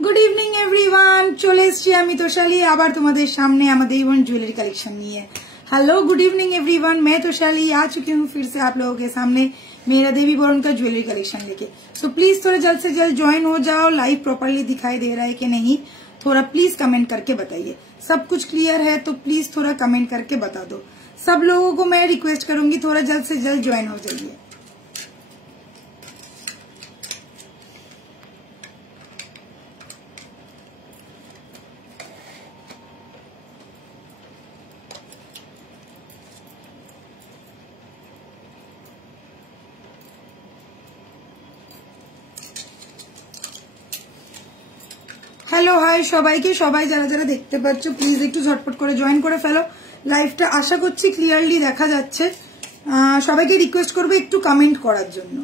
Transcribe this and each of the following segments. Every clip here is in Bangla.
गुड इवनिंग एवरीवन, चले एसेছি আমি তোষালি আবার তোমাদের সামনে আমাদের ইভেন্ট ज्वेलरी कलेक्शन নিয়ে। हेलो गुड इवनिंग एवरीवन, मैं तोषाली आ चुकी हूँ फिर से आप लोगों के सामने मेरा देवी बोरन का ज्वेलरी कलेक्शन लेके। तो प्लीज थोड़ा जल्द से जल्द ज्वाइन हो जाओ। लाइव प्रॉपर्ली दिखाई दे रहा है कि नहीं थोड़ा प्लीज कमेंट करके बताइए। सब कुछ क्लियर है तो प्लीज थोड़ा कमेंट करके बता दो। सब लोगों को मैं रिक्वेस्ट करूंगी थोड़ा जल्द से जल्द ज्वाइन हो जाइए। हेलो हाय সবাইকে, সবাই যারা যারা দেখতে পাচ্ছ প্লিজ একটু ঝটপট করে জয়েন করে ফেলো লাইভটা। আশা করছি ক্লিয়ারলি দেখা যাচ্ছে। সবাইকে রিকোয়েস্ট করব একটু কমেন্ট করার জন্য।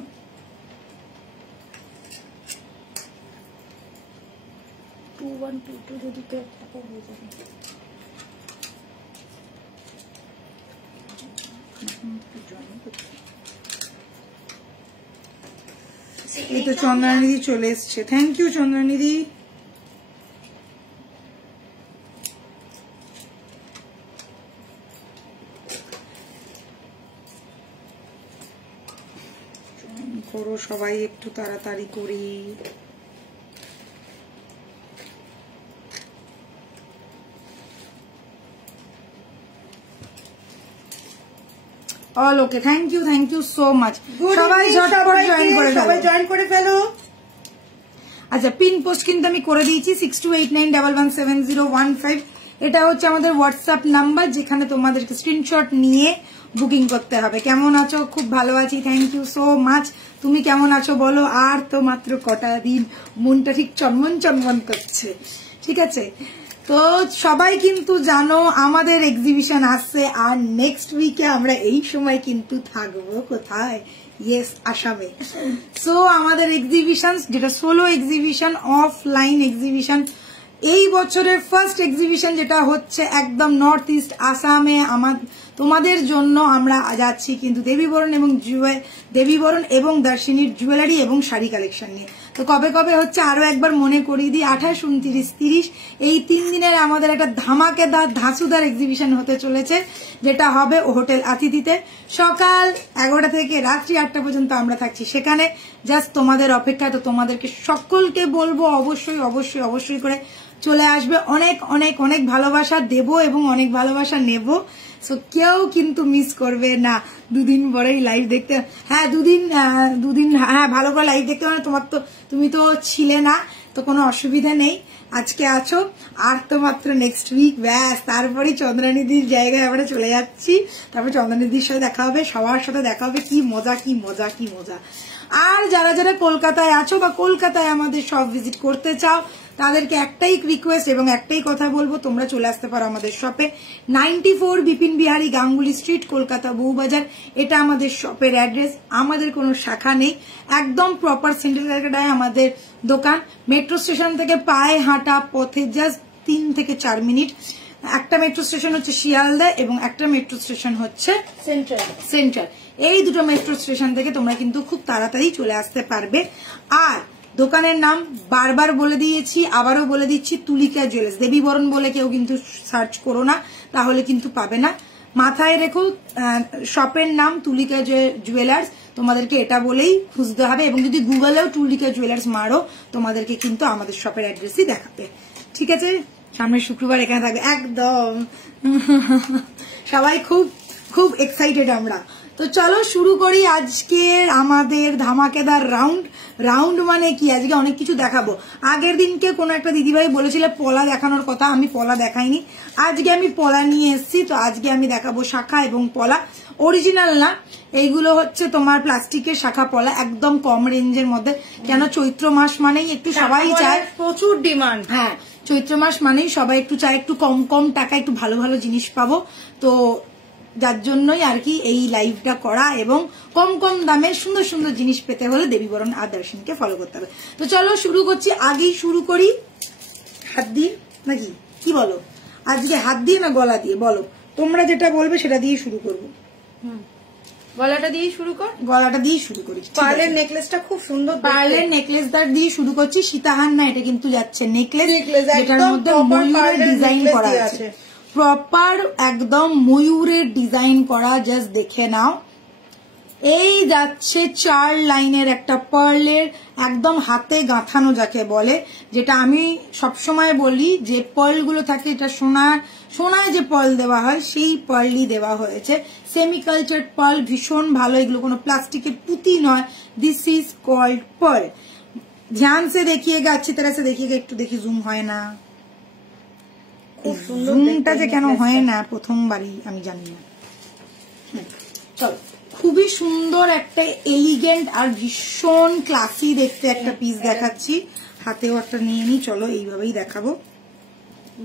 এই তো চন্দ্রানিধি চলে এসছে, থ্যাংক ইউ চন্দ্রানিধি। করো সবাই একটু তাড়াতাড়ি করি। All okay, thank you so much. সবাই ঝটপট জয়েন করে ফেলো। আচ্ছা, পিন পোস্ট কিন্তু আমি করে দিয়েছি 6289117015। এটা হচ্ছে আমাদের হোয়াটসঅ্যাপ নাম্বার যেখানে তোমাদেরকে স্ক্রিনশট নিয়ে বুকিং করতে হবে। কেমন আছো? খুব ভালো আছি, থ্যাংক ইউ সো মাচ। তুমি কেমন আছো বলো? আর তো মাত্র কটা দিন, মনটা ঠিক চনমন চনমন করছে। ঠিক আছে, তো সবাই কিন্তু জানো আমাদের এক্সিবিশন আসছে আর নেক্সট উইকে আমরা এই সময় কিন্তু থাকবো কোথায়? ইয়েস, আসামে। সো আমাদের এক্সিবিশন যেটা সোলো এক্সিবিশন, অফলাইন এক্সিবিশন, এই বছরের ফার্স্ট এক্সিবিশন যেটা হচ্ছে একদম নর্থ ইস্ট আসামে তোমাদের জন্য আমরা যাচ্ছি কিন্তু দেবীবরণ এবং দর্শিনীর জুয়েলারি এবং শাড়ি কালেকশন নিয়ে। তো কবে কবে হচ্ছে আরো একবার মনে করিয়ে দিই, 28, 29, 30 এই 3 দিনের আমাদের একটা ধামাকেদার ধাঁসুদার এক্সিবিশন হতে চলেছে যেটা হবে হোটেল আতিথিতে। সকাল 11টা থেকে রাত্রি 8টা পর্যন্ত আমরা থাকছি সেখানে, জাস্ট তোমাদের অপেক্ষায়। তো তোমাদেরকে সকলকে বলবো অবশ্যই অবশ্যই অবশ্যই করে চলে আসবে। অনেক অনেক অনেক ভালোবাসা দেব এবং অনেক ভালোবাসা নেব। সো কেউ কিন্তু মিস করবে না। দুদিন পরেই লাইভ দেখতে, হ্যাঁ দুদিন হ্যাঁ ভালো করে লাইভ দেখতে মানে তুমি তো ছিলে না, তো কোনো অসুবিধা নেই। আজকে আছো আর তো মাত্র নেক্সট উইক ব্যাস, তারপরেই চন্দ্রানিধির জায়গায় আমরা চলে যাচ্ছি। তারপর চন্দ্রানিধির সাথে দেখা হবে, সবার সাথে দেখা হবে। কি মজা কি মজা কি মজা। আর যারা যারা কলকাতায় আছো বা কলকাতায় আমাদের সব ভিজিট করতে চাও তাদেরকে একটাই রিকোয়েস্ট এবং একটাই কথা বলবো, তোমরা চলে আসতে পারো আমাদের শপে। 94 বিপিন বিহারী গাঙ্গুলি স্ট্রিট, কলকাতা বউবাজার। এটা আমাদের শপের অ্যাড্রেস। আমাদের কোনো শাখা নেই, একদম প্রপার সেন্ট্রাল ক্যালকাটায় আমাদের দোকান। মেট্রো স্টেশন থেকে পায়ে হাঁটা পথে জাস্ট 3 থেকে 4 মিনিট। একটা মেট্রো স্টেশন হচ্ছে শিয়ালদা এবং একটা মেট্রো স্টেশন হচ্ছে সেন্ট্রাল। এই দুটো মেট্রো স্টেশন থেকে তোমরা কিন্তু খুব তাড়াতাড়ি চলে আসতে পারবে। আর দোকানের নাম বারবার বলে দিয়েছি, আবারও বলে দিচ্ছি, তুলিকা জুয়েলার্স। দেবীবরণ বলে কেউ কিন্তু সার্চ করো না, তাহলে কিন্তু পাবে না। মাথায় রেখো শপের নাম তুলিকা জুয়েলার্স, তোমাদেরকে এটা বলেই খুঁজতে হবে। এবং যদি গুগলেও তুলিকা জুয়েলার্স মারো তোমাদেরকে কিন্তু আমাদের শপের অ্যাড্রেসই দেখাবে। ঠিক আছে, সামনের শুক্রবার এখানে থাকবে একদম। সবাই খুব খুব এক্সাইটেড আমরা। তো চলো শুরু করি আজকের আমাদের ধামাকেদার রাউন্ড মানে কি, আজকে অনেক কিছু দেখাবো। আগের দিনকে কোনো একটা দিদিভাই বলেছিল পলা দেখানোর কথা, আমি পলা দেখাইনি। আজকে আমি পলা নিয়ে এসেছি। তো আজকে আমি দেখাবো শাখা এবং পলা। অরিজিনাল না, এইগুলো হচ্ছে তোমার প্লাস্টিকের শাখা পলা, একদম কম রেঞ্জের মধ্যে। কেন চৈত্র মাস মানেই একটু সবাই চায়, প্রচুর ডিমান্ড। হ্যাঁ, চৈত্র মাস মানেই সবাই একটু চায় একটু কম কম টাকা একটু ভালো ভালো জিনিস পাবো। তো যার জন্যই আর কি এই লাইভটা করা, এবং কম কম দামে সুন্দর সুন্দর জিনিস পেতে হলে দেবীবরণ আর দর্শনকে ফলো করতে হবে। তো চলো শুরু করছি। আগেই শুরু করি হাত দিয়ে, নাকি কি বলো? আজকে হাত দিয়ে না গলা দিয়ে বলো, তোমরা যেটা বলবে সেটা দিয়ে শুরু করবো। গলাটা দিয়ে শুরু কর, গলাটা দিয়ে শুরু করি। পার্লের নেকলেসটা খুব সুন্দর, পার্লের নেকলেসটা দিয়ে শুরু করছি। সীতাহার না, এটা কিন্তু যাচ্ছে নেকলেস, যেটার মধ্যে ময়ূরের ডিজাইন করা আছে, প্রপার একদম ময়ূরের ডিজাইন করা। জাস্ট দেখে নাও, এই যাচ্ছে 4 লাইনের একটা পার্লের একদম হাতে গাঁথানো যাকে বলে, যেটা আমি সবসময় বলি যে পার্ল গুলো থাকে, এটা সোনায় যে পার্ল দেওয়া হয় সেই পার্লই দেওয়া হয়েছে। সেমি কালচার পার্ল, ভীষণ ভালো, এগুলো কোনো প্লাস্টিকের পুঁতি নয়। This is called pearl. ध्यान से देखिएगा, अच्छी तरह से देखिएगा। একটু দেখি, জুম হয় না, খুব সুন্দর। জুমটা যে কেন হয় না প্রথমবারই আমি জানি না। চলো, খুবই সুন্দর একটা এলিগেন্ট আর ভীষণ ক্লাসি দেখতে একটা পিস দেখাচ্ছি। হাতেও একটা নিয়ে নি, চলো এইভাবেই দেখাবো।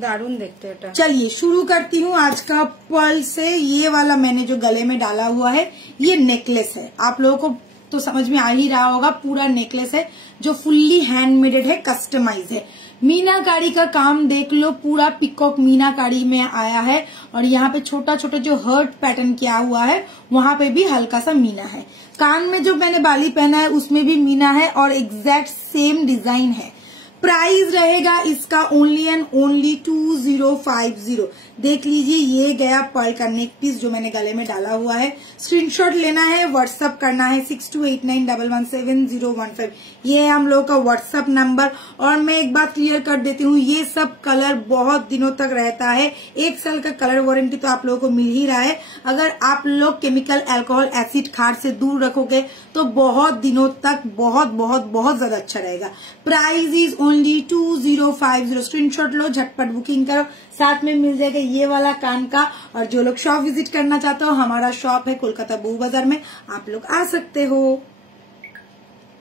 दारुण देखते हैं। चलिए शुरू करती हूँ आज का पर्ल से। ये वाला मैंने जो गले में डाला हुआ है ये नेकलेस है। आप लोगों को तो समझ में आ ही रहा होगा, पूरा नेकलेस है जो फुल्ली हैंडमेडेड है, कस्टमाइज है। मीनाकारी का काम देख लो, पूरा पिकॉक मीनाकारी में आया है। और यहाँ पे छोटा छोटा जो हर्ट पैटर्न किया हुआ है, वहां पे भी हल्का सा मीना है। कान में जो मैंने बाली पहना है उसमें भी मीना है और एग्जैक्ट सेम डिजाइन है। प्राइस रहेगा इसका ओनली एंड ओनली 2050। देख लीजिए, ये गया पर्ल का नेक पीस जो मैंने गले में डाला हुआ है। स्क्रीनशॉट लेना है, व्हाट्सअप करना है 6289117015। ये है हम लोगों का व्हाट्सअप नंबर। और मैं एक बात क्लियर कर देती हूँ, ये सब कलर बहुत दिनों तक रहता है। 1 साल का कलर वारंटी तो आप लोगों को मिल ही रहा है। अगर आप लोग केमिकल, अल्कोहल, एसिड, खार से दूर रखोगे तो बहुत दिनों तक बहुत बहुत बहुत ज्यादा अच्छा रहेगा। Price is only 2050। स्क्रीनशॉट लो, झटपट बुकिंग करो। साथ में मिल जाएगा ये वाला कान का। और जो लोग शॉप विजिट करना चाहते हो, हमारा शॉप है कोलकाता बहू बाजार में, आप लोग आ सकते हो।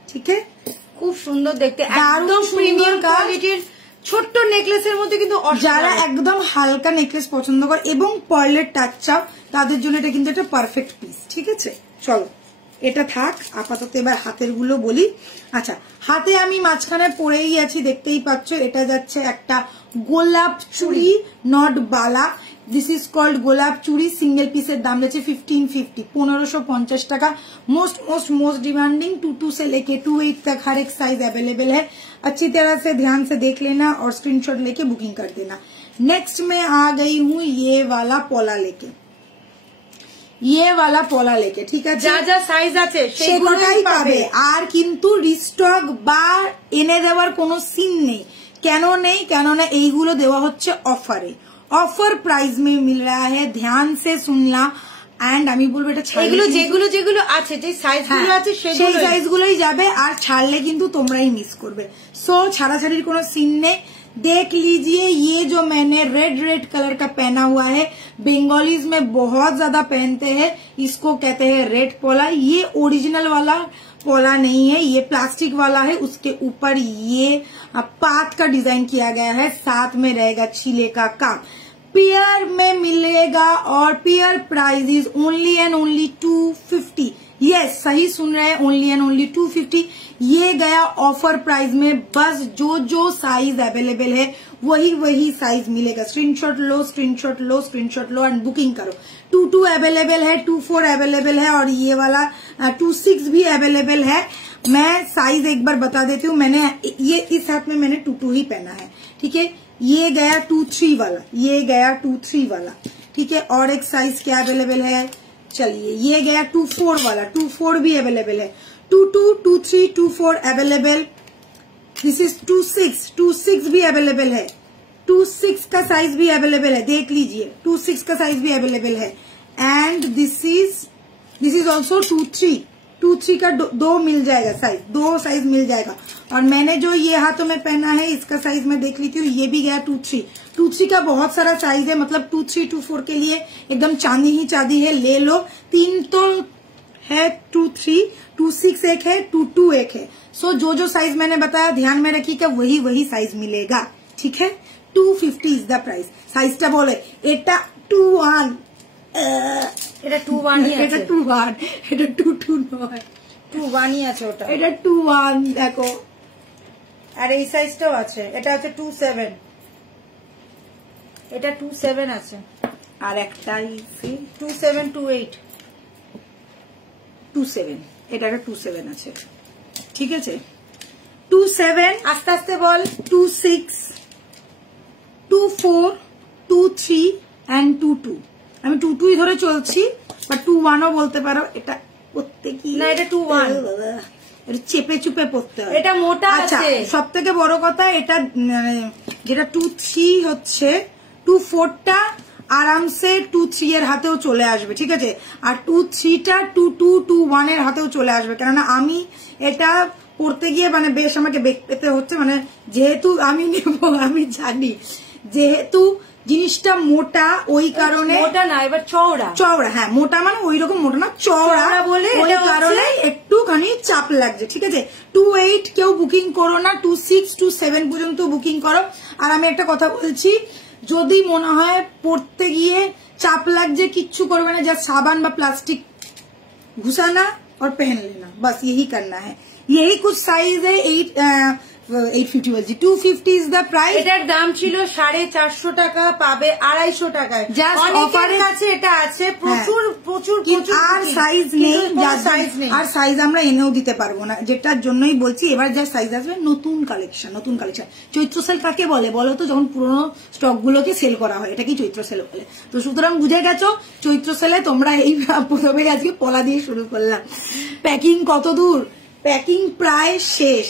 ठीक है, খুব সুন্দর দেখতে, একদম প্রিমিয়াম কোয়ালিটির ছোট্ট নেকলেসের মধ্যে কিন্তু যারা একদম হালকা নেকলেস পছন্দ করে এবং পার্লের টাচ চাও, তাদের জন্য এটা কিন্তু একটা পারফেক্ট পিস। ঠিক আছে, চলো এটা থাক আপাতত। এবার হাতের গুলো বলি। আচ্ছা, হাতে আমি মাঝখানে পরেই আছি, দেখতেই পাচ্ছ। এটা যাচ্ছে একটা গোলাপ চুড়ি, not Bala. This is called गोलाप चूड़ी। सिंगल पीसर दाम रहे 1550, 1550 টাকা। मोस्ट डिमांडिंग 22 से लेके 28 तक हर एक साइज अवेलेबल है। अच्छी तरह से ध्यान से देख लेना और स्क्रीनशॉट लेके बुकिंग कर देना। नेक्स्ट में आ गई हूँ ये वाला पोला लेके, ये वाला पोला लेके। ठीक है, যা যা সাইজ আছে সেগুলোই পাবে। আর কিন্তু রিস্টক বা এনে দেওয়ার কোনো সিন নেই। কেন নেই? কেননা এইগুলো দেওয়া হচ্ছে অফারে, ऑफर प्राइस में मिल रहा है। ध्यान से सुनना। एंड আমি বলবো এটা এগুলো যেগুলো আছে, যে সাইজগুলো আছে সেই সাইজগুলোই যাবে। আর ছাড়লে কিন্তু তোমরাই মিস করবে। সো ছাড়াছাড়ির কোনো সিন নেই। देख लीजिए, ये जो मैंने रेड कलर का पहना हुआ है, बंगालीज में बहुत ज्यादा पहनते हैं, इसको कहते हैं रेड पोला। ये ओरिजिनल वाला पोला नहीं है, ये प्लास्टिक वाला है। उसके ऊपर ये पात का डिजाइन किया गया है, साथ में रहेगा छीले का काम। पेयर में मिलेगा और pair price is only and only 250। Yes, सही सुन रहे हैं, ओनली एंड ओनली 250। ये गया ऑफर प्राइस में। बस जो साइज अवेलेबल है वही साइज मिलेगा। Screenshot low, screenshot low, screenshot low and booking करो। 22 अवेलेबल है, 24 अवेलेबल है और ये वाला 26 भी अवेलेबल है। मैं साइज एक बार बता देती हूँ। मैंने ये इस हाथ में मैंने 22 ही पहना है। ठीक है, ये गया 23 वाला, ये गया 23 वाला। ठीक है, और एक साइज क्या अवेलेबल है? चलिए, ये गया 24 वाला, 24 भी अवेलेबल है। 22, 23, 24 अवेलेबल। दिस इज 26 भी अवेलेबल है। 26 का साइज भी अवेलेबल है, देख लीजिए, 26 का साइज भी अवेलेबल है। एंड दिस इज ऑल्सो 23 का दो मिल जाएगा साइज, 2 साइज मिल जाएगा। और मैंने जो ये हाथों में पहना है इसका साइज मैं देख लेती हूँ, ये भी गया 23 का बहुत सारा साइज है। मतलब 23, 24 के लिए एकदम चांदी ही चांदी है, ले लो। 3 तो है, 23, 26 एक है, 22 एक है। सो जो साइज मैंने बताया ध्यान में रखिएगा, वही साइज मिलेगा। ठीक है, 250 इज द प्राइस। साइजটা বলে এটা 21, এটা 21 ই আছে, এটা 21, এটা 22 নয়, 21 ই আছে ওটা, এটা 21 দেখো। আর এই সাইজটাও আছে, এটা হচ্ছে 27, এটা 27 আছে। আর একটাই 27, 28 27, এটা একটা 27 আছে, ঠিক আছে, 27, আস্তে আস্তে বল, 26, 24, 23 and 22, আমি 22 ধরে চলছি, বা 21ও বলতে পারো। এটা প্রত্যেকই না, এটা 21, এটা চেপে চুপে পড়তে হবে, এটা মোটা আছে। সব থেকে বড় কথা এটা যেটা 23 হচ্ছে, 24টা আরামসে 23 এর হাতেও চলে আসবে, ঠিক আছে, আর 23টা 22, 21 এর হাতেও চলে আসবে, কেননা আমি এটা পড়তে গিয়ে মানে বেশ আমাকে বেগ পেতে হচ্ছে, মানে যেহেতু আমি নেব, আমি জানি যেহেতু জিনিসটা মোটা, ওই কারণে মোটা না, এবার চওড়া, চওড়া, হ্যাঁ মোটা মানে ওই রকম মোটা না, চওড়া বলে ওই কারণে একটুখানি চাপ লাগছে, ঠিক আছে। 28 কেউ বুকিং করো না, 26, 27 পর্যন্ত বুকিং করো। আর আমি একটা কথা বলছি, যদি মনে হয় পড়তে গিয়ে চাপ লাগছে, কিচ্ছু করবে না, যা সাবান বা প্লাস্টিক घुसाना और पहन लेना, बस यही करना है। यही कुछ साइज है, 850 বলছি, 250 ইজ দ্য প্রাইস। এটার দাম ছিল 450 টাকা, পাবে 250 টাকায়। অনেকের কাছে এটা আছে, প্রচুর প্রচুর প্রচুর, আর সাইজ নেই, আর সাইজ আমরা এনেও দিতে পারবো না, যেটার জন্যই বলছি এবার যা সাইজ আসবে নতুন কালেকশন, নতুন কালেকশন। চৈত্র সেল কাকে বলে বলো তো? যখন পুরোনো স্টক গুলোকে সেল করা হয়, এটাকেই চৈত্র সেল বলে। তো সুতরাং বুঝে গেছো, চৈত্র সেলে তোমরা এই প্রথমে আজকে পলা দিয়ে শুরু করলাম। প্যাকিং কত দূর? প্যাকিং প্রায় শেষ।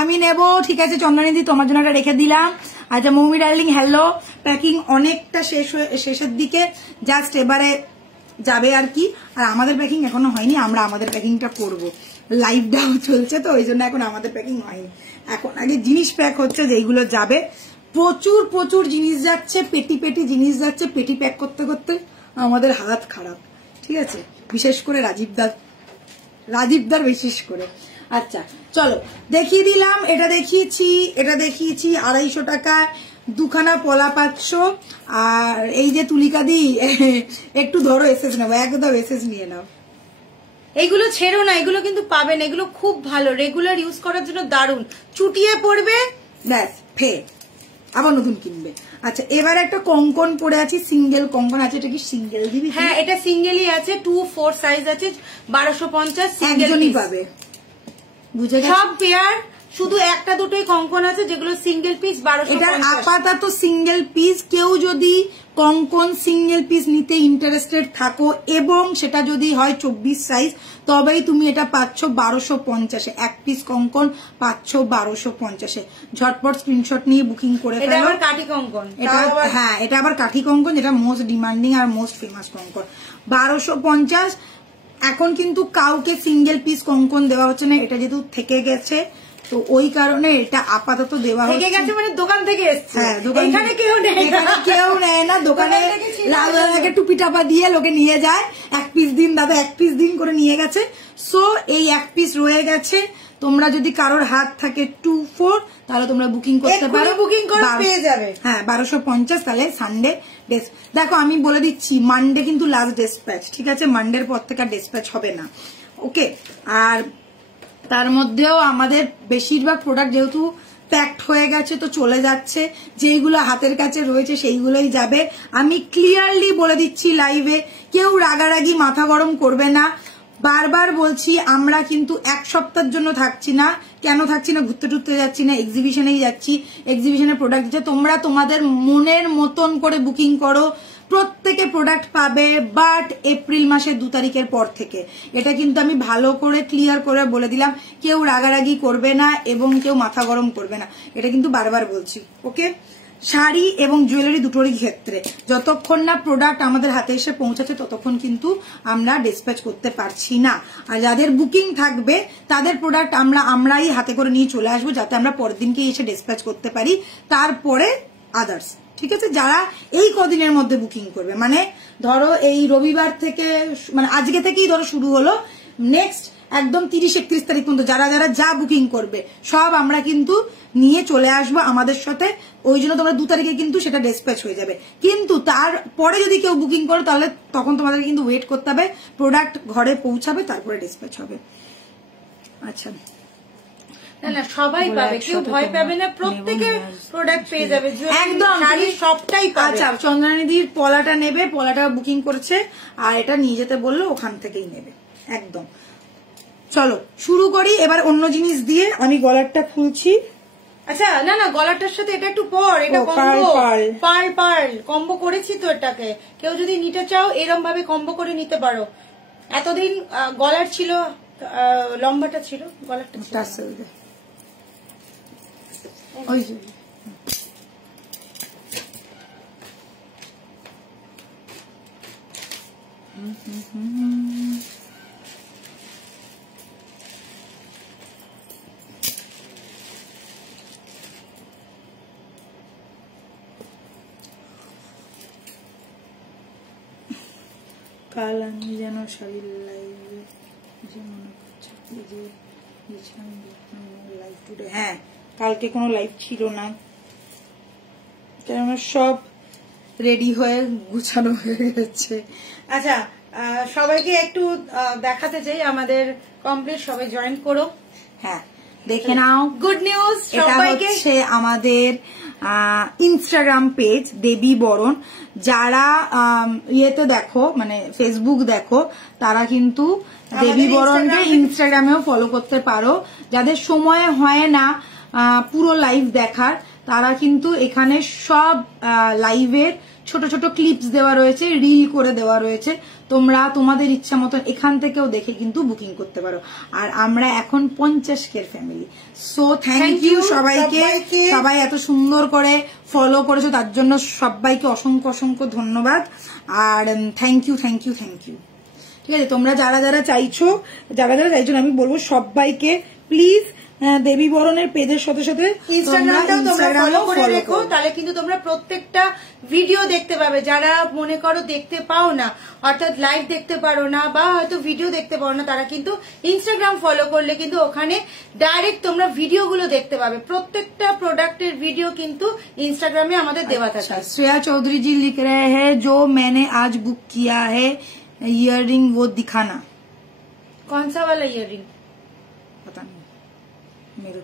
আমি নেব, ঠিক আছে চন্দনিদি, তোমার জন্য একটা রেখে দিলাম। আচ্ছা মৌমি ডার্লিং, হ্যালো। প্যাকিং অনেকটা শেষের দিকে, জাস্ট এবারে যাবে আর কি। আর আমাদের প্যাকিং এখনো হয়নি, আমরা আমাদের প্যাকিংটা করবো, লাইভটাও চলছে তো ওই জন্য এখন আমাদের প্যাকিং হয়নি। এখন আগে জিনিস প্যাক হচ্ছে, যেইগুলো যাবে। প্রচুর প্রচুর জিনিস যাচ্ছে, পেটি পেটি জিনিস যাচ্ছে, পেটি প্যাক করতে করতে আমাদের হাত খারাপ, ঠিক আছে, বিশেষ করে রাজীবদার বিশেষ করে। আচ্ছা চলো দেখিয়ে দিলাম, এটা দেখিয়েছি 250 টাকায় দুখানা পলা পাচ্ছ। আর এই যে তুলিকাদি একটু ধরো, এসেস নেবো, একদম এসেস নিয়ে নাও, এইগুলো ছেড়ো না, এগুলো কিন্তু পাবেন, এগুলো খুব ভালো, রেগুলার ইউজ করার জন্য দারুণ, চুটিয়ে পড়বে, ব্যাস ফে আবার নতুন কিনবে। আচ্ছা এবার একটা কঙ্কন পরে আছি, সিঙ্গেল কঙ্কন আছে, এটা কি সিঙ্গেল দিবি? হ্যাঁ এটা সিঙ্গেলই আছে, 2-4 সাইজ আছে, 1250, সিঙ্গেলই পাবে, বুঝে গেছো? সব পেয়ার, শুধু একটা দুটোই কঙ্কন আছে যেগুলো সিঙ্গেল পিস 1250। এটা আপাতত সিঙ্গেল পিস। কেউ যদি কঙ্কন সিঙ্গেল পিস নিতে ইন্টারেস্টেড থাকো এবং সেটা যদি হয় 24 সাইজ, তবেই তুমি এটা পাচ্ছ 1250-এ। এক পিস কঙ্কন পাচ্ছ 1250-এ। ঝটপট স্ক্রিনশট নিয়ে বুকিং করে ফেলো। এটা আবার কাঠি কঙ্কন, হ্যাঁ এটা আবার কাঠি কঙ্কন, যেটা মোস্ট ডিমান্ডিং আর মোস্ট ফেমাস কঙ্কন। 1250। এখন কিন্তু কাউকে সিঙ্গেল পিস কঙ্কন দেওয়া হচ্ছে না, এটা যেহেতু থেকে গেছে তো ওই কারণে এটা আপাতত দেওয়া হচ্ছে। থেকে গেছে মানে দোকান থেকে এসছে, হ্যাঁ দোকান, এখানে কেউ নেয় না, দোকানে লালকে টুপি টাপা দিয়ে লোকে নিয়ে যায়, এক পিস দিন দাদা, এক পিস দিন করে নিয়ে গেছে। সো এই এক পিস রয়ে গেছে, তোমরা যদি কারোর হাত থাকে 2-4 তাহলে তোমরা বুকিং করতে পারো, বুকিং করে পেয়ে যাবে। হ্যাঁ 1250। তাহলে সানডে দেখো আমি বলে দিচ্ছি, মানডে কিন্তু লাস্ট ডেসপ্যাচ, ঠিক আছে, মানডের পর থেকে ডেসপ্যাচ হবে না, ওকে। আর তার মধ্যেও আমাদের বেশিরভাগ প্রোডাক্ট যেহেতু প্যাকড হয়ে গেছে তো চলে যাচ্ছে, যেইগুলো হাতের কাছে রয়েছে সেইগুলোই যাবে। আমি ক্লিয়ারলি বলে দিচ্ছি লাইভে, কেউ রাগারাগি মাথা গরম করবে না। বারবার বলছি, আমরা কিন্তু এক সপ্তাহের জন্য থাকছি না। কেন থাকছি না? ঘুরতে টুরতে যাচ্ছি না, এক্সিবিশনেই যাচ্ছি, এক্সিবিশনের প্রোডাক্ট দিচ্ছে। তোমরা তোমাদের মনের মতন করে বুকিং করো, প্রত্যেকে প্রোডাক্ট পাবে, বাট এপ্রিল মাসের 2 তারিখের পর থেকে। এটা কিন্তু আমি ভালো করে ক্লিয়ার করে বলে দিলাম, কেউ রাগারাগি করবে না এবং কেউ মাথা গরম করবে না, এটা কিন্তু বারবার বলছি, ওকে। শাড়ি এবং জুয়েলারি দুটোরই ক্ষেত্রে যতক্ষণ না প্রোডাক্ট আমাদের হাতে এসে পৌঁছাচ্ছে ততক্ষণ কিন্তু আমরা ডিসপ্যাচ করতে পারছি না। আর যাদের বুকিং থাকবে তাদের প্রোডাক্ট আমরাই হাতে করে নিয়ে চলে আসবো, যাতে আমরা পরের দিনকে এসে ডিসপ্যাচ করতে পারি। তারপরে আদার্স, ঠিক আছে, যারা এই কদিনের মধ্যে বুকিং করবে, মানে ধরো এই রবিবার থেকে, মানে আজকে থেকেই ধরো শুরু হলো, নেক্সট একদম 30-31 তারিখ পর্যন্ত যারা যারা যা বুকিং করবে সব আমরা কিন্তু নিয়ে চলে আসবো আমাদের সাথে। ওই জন্য তোমরা 2 তারিখে কিন্তু সেটা ডিসপ্যাচ হয়ে যাবে। কিন্তু তারপরে যদি কেউ বুকিং করো তাহলে তখন তোমাদের কিন্তু ওয়েট করতে হবে, প্রোডাক্ট ঘরে পৌঁছাবে তারপরে ডিসপ্যাচ হবে। আচ্ছা না না সবাই পাবে, কেউ ভয় পাবে না, প্রত্যেকে প্রোডাক্ট পেয়ে যাবে, একদম শাড়ি সবটাই পাবে। আচ্ছা চন্দ্রানীদির পলাটা নেবে, পলাটা বুকিং করছে, আর এটা নিয়ে যেতে বললো ওখান থেকেই নেবে একদম। চলো শুরু করি এবার অন্য জিনিস দিয়ে। আমি গলারটা খুলছি। আচ্ছা না না গলাটার সাথে এটা একটু পর, এটা কম্বো, পার্ল কম্বো করেছি তো এটাকে। কেউ যদি নিতে চাও এরকম ভাবে কম্বো করে নিতে পারো। এতদিন গলার ছিল, লম্বাটা ছিল, গলারটা কাল আমি যেন শাড়ির লাইভে যে মনে করছে যে লাইভ টুডে, হ্যাঁ কালকে কোনো লাইভ ছিল না, কেননা সব রেডি হয়ে গুছানো হয়ে গেছে। আচ্ছা সবাইকে একটু দেখাতে চাই, আমাদের কমপ্লিট, সবাই জয়েন করো। হ্যাঁ দেখে নাও, গুড নিউজ সবাইকে। হচ্ছে আমাদের ইনস্টাগ্রাম পেজ দেবী বরণ, যারা ইয়েতে দেখো মানে ফেসবুক দেখো তারা কিন্তু দেবী বরণকে ইনস্টাগ্রামেও ফলো করতে পারো। যাদের সময় হয় না পুরো লাইভ দেখার, তারা কিন্তু এখানে সব লাইভের ছোট ছোট ক্লিপস দেওয়া রয়েছে, রিল করে দেওয়া রয়েছে, তোমরা তোমাদের ইচ্ছা মতন এখান থেকেও দেখে কিন্তু বুকিং করতে পারো। আর আমরা এখন 50K family, so thank you সবাইকে, সবাই এত সুন্দর করে ফলো করেছো তার জন্য সবাইকে অসংখ্য অসংখ্য ধন্যবাদ। আর thank you thank you thank you. ঠিক আছে, তোমরা যারা যারা চাইছো আমি বলবো সবাইকে প্লিজ দেবী বরণের পেজের সাথে সাথে ইনস্টাগ্রামটাও তোমরা ফলো করে রেখো, তাহলে কিন্তু তোমরা প্রত্যেকটা ভিডিও দেখতে পাবে। যারা মনে করো দেখতে পাও না, অর্থাৎ লাইভ দেখতে পারো না বা হয়তো ভিডিও দেখতে পারো না, তারা কিন্তু ইনস্টাগ্রাম ফলো করলে কিন্তু ওখানে ডাইরেক্ট তোমরা ভিডিওগুলো দেখতে পাবে। প্রত্যেকটা প্রোডাক্টের ভিডিও কিন্তু ইনস্টাগ্রামে আমাদের দেওয়া থাকে। श्रेया चौधरी जी लिख रहे हैं जो मैंने आज बुक किया है ईयररिंग वो दिखाना। कौन सा वाला ईयररिंग? पता नहीं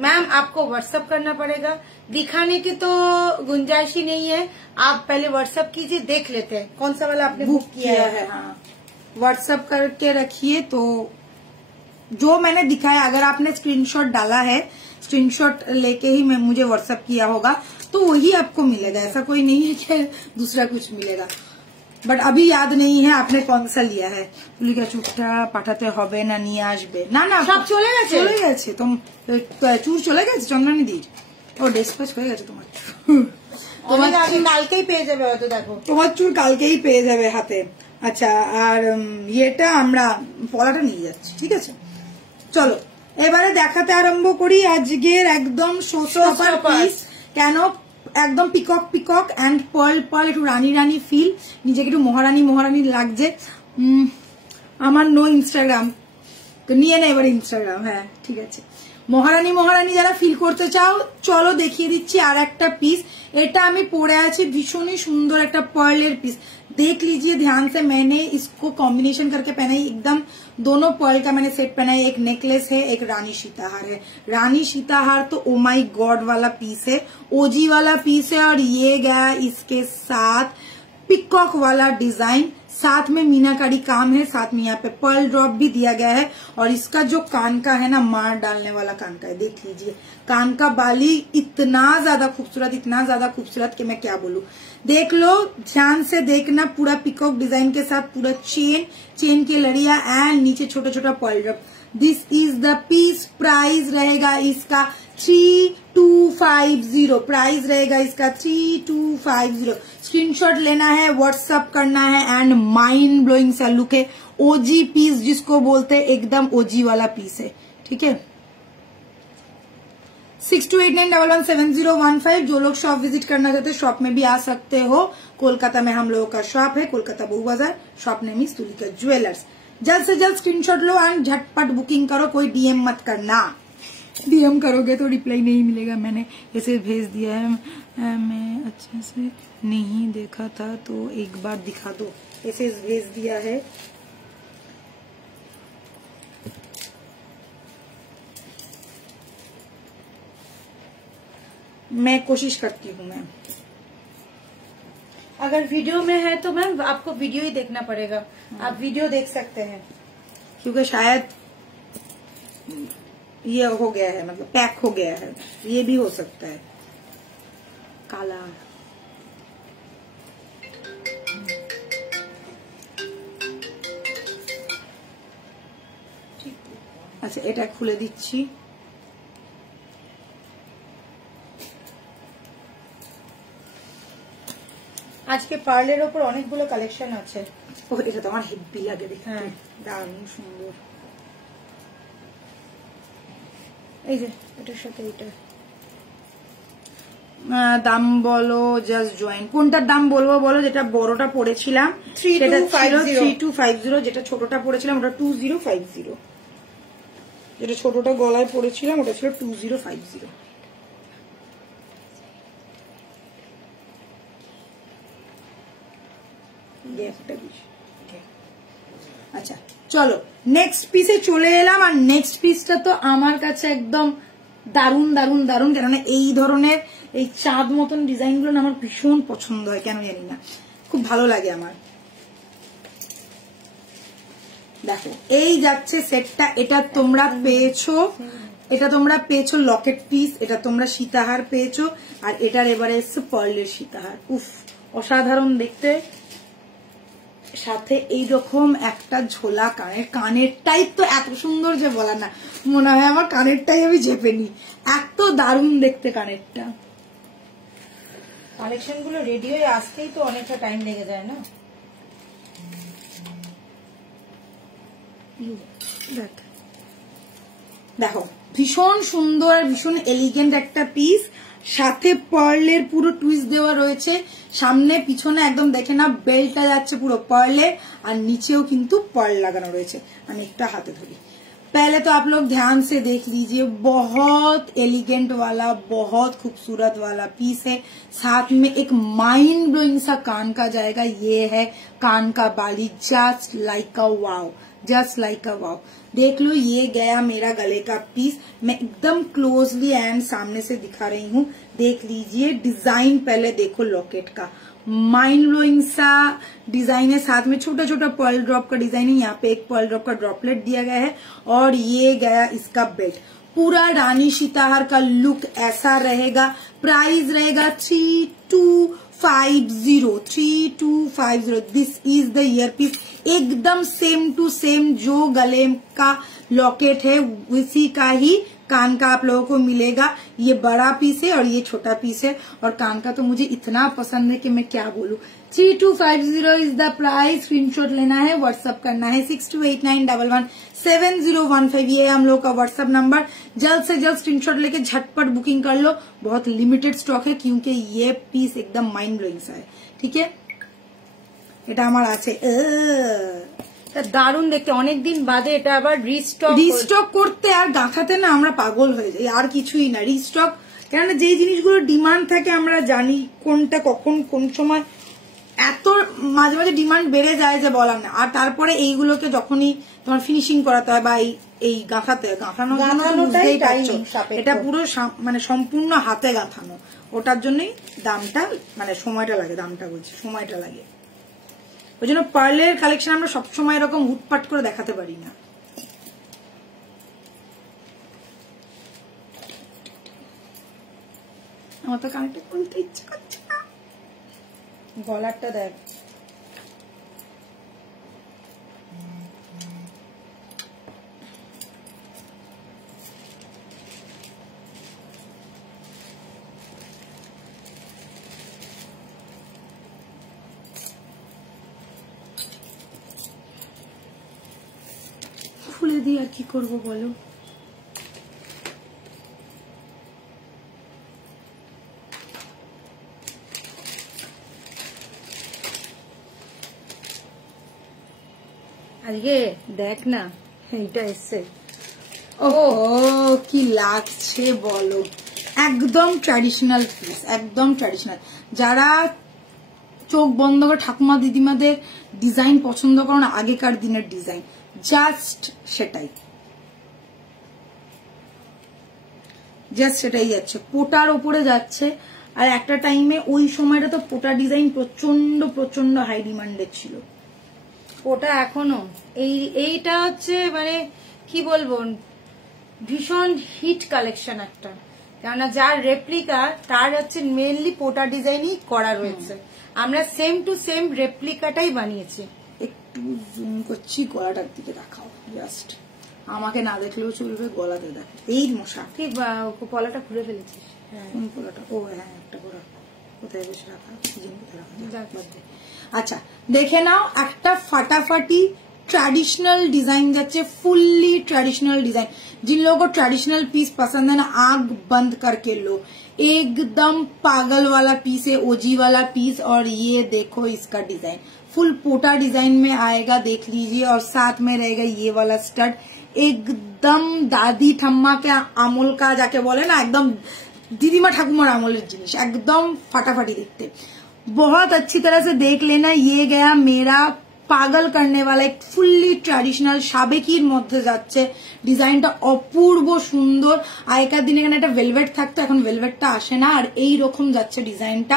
मैम, आपको व्हाट्सएप करना पड़ेगा, दिखाने की तो गुंजाइश ही नहीं है। आप पहले व्हाट्सएप कीजिए, देख लेते हैं कौन सा वाला आपने बुक किया है। हाँ व्हाट्सएप करके रखिए, तो जो मैंने दिखाया अगर आपने स्क्रीनशॉट डाला है, स्क्रीनशॉट लेके ही मैं मुझे व्हाट्सएप किया होगा तो वही आपको मिलेगा। ऐसा कोई नहीं है कि दूसरा कुछ मिलेगा, बट अभी याद नहीं है आपने कौन सा लिया है। तुलिका चूड़टा पाठाते होबे ना निये आसबे, ना ना सब चले गेছে तुम चूड़ चले गेছে চন্দ্রানীদির, ও ডিসপ্যাচ হয়ে গেছে তোমার তোমার কালকেই পেয়ে যাবে, হয়তো দেখো তোমার চুল কালকেই পেয়ে যাবে হাতে। আচ্ছা আর ইয়েটা আমরা পলাটা নিয়ে যাচ্ছি, ঠিক আছে। চলো এবারে দেখাতে আরম্ভ করি আজকের একদম শোস্টপার পিস। কেন একদম peacock peacock and pearl pearl, একটু রানী রানী ফিল, নিজেকে একটু মহারানী মহারানী লাগছে। আমার নো ইনস্টাগ্রাম, তো নিয়ে না এবার ইনস্টাগ্রাম। হ্যাঁ ঠিক আছে, মহারানী মহারানী যারা ফিল করতে চাও চলো দেখিয়ে দিচ্ছি আর একটা পিস। এটা আমি পরে আছি, ভীষণই সুন্দর একটা পার্লের पिस, देख लीजिए ध्यान से। मैंने इसको कॉम्बिनेशन करके पहना है, एकदम दोनों पर्ल का मैंने सेट पहना है। एक नेकलेस है, एक रानी सीताहार है। रानी सीताहार तो ओ माई गॉड वाला पीस है, ओजी वाला पीस है। और ये गया इसके साथ पिकॉक वाला डिजाइन, साथ में मीनाकारी काम है, साथ में यहाँ पे पर्ल ड्रॉप भी दिया गया है। और इसका जो कान का है ना, मार डालने वाला कान का है, देख लीजिए। कान का बाली इतना ज्यादा खूबसूरत कि मैं क्या बोलूं। देख लो ध्यान से देखना, पूरा पिकॉक डिजाइन के साथ पूरा चेन के लड़िया एंड नीचे छोटा छोटा pearl drop. This is the piece. Price रहेगा इसका 3250, प्राइस रहेगा इसका 3250। स्क्रीनशॉट लेना है, व्हाट्सएप करना है एंड माइंड ब्लोइंग सा लुक है। ओजी पीस जिसको बोलते हैं, एकदम ओजी वाला पीस है, ठीक है। 6289117015। जो लोग शॉप विजिट करना चाहते हैं शॉप में भी आ सकते हो। कोलकाता में हम लोगों का शॉप है, कोलकाता बहु बाजार। Shop name is Tulika jewellers. जल्द से जल्द स्क्रीनशॉट लो एंड झटपट बुकिंग करो, कोई डीएम मत करना। डीएम करोगे तो रिप्लाई नहीं मिलेगा। मैंने ऐसे भेज दिया है, मैं अच्छे से नहीं देखा था तो एक बार दिखा दो, ऐसे भेज दिया है। मैं कोशिश करती हूँ मैम। अगर वीडियो में है तो मैम आपको वीडियो ही देखना पड़ेगा, आप वीडियो देख सकते हैं, क्योंकि शायद ये हो गया है, मतलब पैक हो गया है, ये भी हो सकता है काला। আচ্ছা এটা খুলে দিচ্ছি। আজকে পার্লের ওপর অনেকগুলো কালেকশন আছে। ও এটা তো আমার হেভি লাগে দেখতে, দারুণ সুন্দর। এই যে এটার সাথে এটা দাম বলো, জাস্ট জয়েন। কোনটার দাম বলবো বলো? যেটা বড়টা পড়েছিলাম সেটা ছিল 3250, যেটা ছোটটা পড়েছিলাম ওটা 2050, যেটা ছোটটা গলায় পড়েছিলাম ওটা ছিল 2050। আচ্ছা চলো নেক্সট পিসে চলে এলাম। আর নেক্সট পিসটা তো আমার কাছে একদম দারুন দারুন দারুন, কেননা এই ধরনের এই চাঁদ মতন ডিজাইন গুলো আমার ভীষণ পছন্দ হয়, কেন জানি না, খুব ভালো লাগে আমার। দেখো এই যাচ্ছে সেটটা, এটা তোমরা পেয়েছো লকেট পিস, এটা তোমরা সীতাহার পেয়েছো, আর এটার এবারে এসছে পার্লের সীতাহার। উফ অসাধারণ দেখতে, সাথে এইরকম একটা ঝোলা কানেরটাই তো এত সুন্দর যে বলা না, মনে হয় আমার কানেরটাই আমি চেপে নি, এত দারুণ দেখতে কানেরটা। কালেকশন গুলো রেডি হয়ে আসতেই তো অনেকটা টাইম লেগে যায় না। দেখো ভীষণ সুন্দর, ভীষণ এলিগেন্ট একটা পিস, সাথে পার্লের পুরো টুইস্ট দেওয়া রয়েছে, সামনে পিছনে একদম দেখে না বেল্টটা যাচ্ছে পুরো পার্লের, আর নিচেও কিন্তু পার্ল লাগানো রয়েছে। আমি একটা হাতে ধরি। पहले तो आप लोग ध्यान से देख लीजिए, बहुत एलिगेंट वाला, बहुत खूबसूरत वाला पीस है। साथ में एक माइंड ब्लोइंग सा कान का जाएगा, ये है कान का बाली, just like a wow, just like a wow. देख लो ये गया मेरा गले का पीस, मैं एकदम क्लोजली एंड सामने से दिखा रही हूँ, देख लीजिए। डिजाइन पहले देखो लॉकेट का, माइंड ब्लोइंग सा डिजाइन है, साथ में छोटा छोटा पर्ल ड्रॉप का डिजाइन है, यहाँ पे एक पर्ल ड्रॉप का ड्रॉपलेट दिया गया है, और ये गया इसका बेल्ट। पूरा रानी सीताहार का लुक ऐसा रहेगा। प्राइस रहेगा 3250। This is the earpiece, एकदम सेम टू सेम जो गले का लॉकेट है उसी का ही कान का आप लोगों को मिलेगा। ये बड़ा पीस है और ये छोटा पीस है, और कान का तो मुझे इतना पसंद है कि मैं क्या बोलूं। 3250 इज द प्राइस। स्क्रीनशॉट लेना है, व्हाट्सअप करना है 6289117015, ये है हम लोग का व्हाट्सअप नंबर। जल्द से जल्द स्क्रीनशॉट लेके झटपट बुकिंग कर लो, बहुत लिमिटेड स्टॉक है, क्योंकि ये पीस एकदम माइंड ब्लोइंग सा है। ठीक है, এটা আমার আছে, দারুণ দেখতে, অনেকদিন বাদে এটা আবার রিস্টক করতে আর গাঁথাতে না আমরা পাগল হয়ে যাই, আর কিছুই না। রিস্টক কেননা যেই জিনিসগুলো ডিমান্ড থাকে আমরা জানি কোনটা কখন কোন সময়, এত মাঝে মাঝে ডিমান্ড বেড়ে যায় যে বলার না। আর তারপরে এইগুলোকে যখনই তোমার ফিনিশিং করাতে হয় বা এই গাঁথানোর জন্য বুঝতেই পারছো এটা পুরো মানে সম্পূর্ণ হাতে গাঁথানো, ওটার জন্যই দামটা মানে সময়টা লাগে, দামটা বলছি সময়টা লাগে। ওই জন্য পার্লের কালেকশন আমরা সবসময় এরকম উৎপাট করে দেখাতে পারি না। আমার তো কানেরটা খুলতে ইচ্ছে করছে না। গলারটা দেখ, খুলে দিয়ে আর কি করবো বলো। আজকে দেখ না এইটা এসছে, ও কি লাগছে বলো, একদম ট্র্যাডিশনাল পিস, একদম ট্র্যাডিশনাল। যারা চোখ বন্ধ করে ঠাকুমা দিদিমাদের ডিজাইন পছন্দ করো না, আগেকার দিনের ডিজাইন, জাস্ট সেটাই। জাস্ট সেটাই যাচ্ছে, পোটার ওপরে যাচ্ছে। আর একটা টাইমে ওই সময়টা তো পোটা ডিজাইন প্রচন্ড প্রচন্ড হাই ডিমান্ডেড ছিল। ওটা এখনো এইটা হচ্ছে মানে কি বলবো, ভীষণ হিট কালেকশন একটা, কেননা যার রেপ্লিকা তার হচ্ছে মেনলি পোটা ডিজাইনই করা রয়েছে। আমরা সেম টু সেম রেপ্লিকাটাই বানিয়েছি। একটু জুম করছি, গলাটার দিকে দেখাও জাস্ট, আমাকে না দেখলেও চলবে, গলাতে দেখো। এই মশা ঠিক পলাটা খুলে ফেলেছিস? কোন গলাটা? ও হ্যাঁ, একটা গলা কোথায় বসে রাখা, কোথায় রাখা। আচ্ছা দেখে নাও, একটা ফাটাফাটি ट्रेडिशनल डिजाइन जाच्छे, फुल्ली ट्रेडिशनल डिजाइन। जिन लोगों को ट्रेडिशनल पीस पसंद है ना, आंख बंद करके लो, एकदम पागल वाला पीस है, ओजी वाला पीस। और ये देखो इसका डिजाइन फुल पोटा डिजाइन में आएगा, देख लीजिए। और साथ में रहेगा ये वाला स्टड, एकदम दादी ठम्मा के আমল का जाके बोले ना, एकदम दीदीमा ठाकुमार আমলের জিনিস, एकदम फटाफटी दिखते। बहुत अच्छी तरह से देख लेना। ये गया मेरा পাগল करने वाला एक ফুললি ট্র্যাডিশনাল সাবেকির মধ্যে যাচ্ছে। ডিজাইনটা অপূর্ব সুন্দর। আগেকার দিনে এখানে একটা ভেলভেট থাকতো, এখন ভেলভেটটা আসে না। আর এই রকম যাচ্ছে ডিজাইনটা,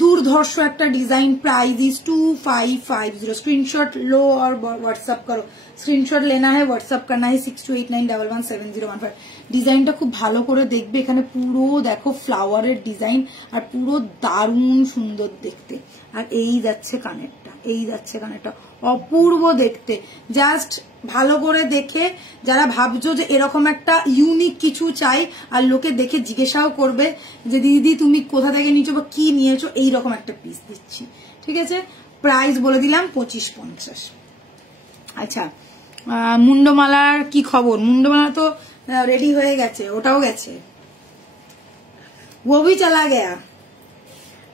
দুর্ধর্ষ একটা ডিজাइन। Price is 2550। स्क्रीनशॉट लो और व्हाट्सएप करो। स्क्रीनशॉट लेना है, व्हाट्सएप करना है 6289117015। ডিজাইনটা খুব ভালো করে দেখবে, এখানে পুরো দেখো ফ্লাওয়ারের ডিজাইন আর পুরো দারুণ সুন্দর দেখতে। আর এই যাচ্ছে কানেরটা, এই যাচ্ছে কানেরটা, অপূর্ব দেখতে। জাস্ট ভালো করে দেখে যারা ভাবছো যে এরকম একটা ইউনিক কিছু চাই, আর লোকে দেখে জিজ্ঞাসাও করবে যে দিদি তুমি কোথা থেকে নিয়েছো বা কি নিয়েছো, এইরকম একটা পিস দিচ্ছি। ঠিক আছে, প্রাইস বলে দিলাম 2550। আচ্ছা, মুন্ডমালার কি খবর? মুন্ডমালা তো रेडी हो गए, ওটাও গেছে, वो भी चला गया,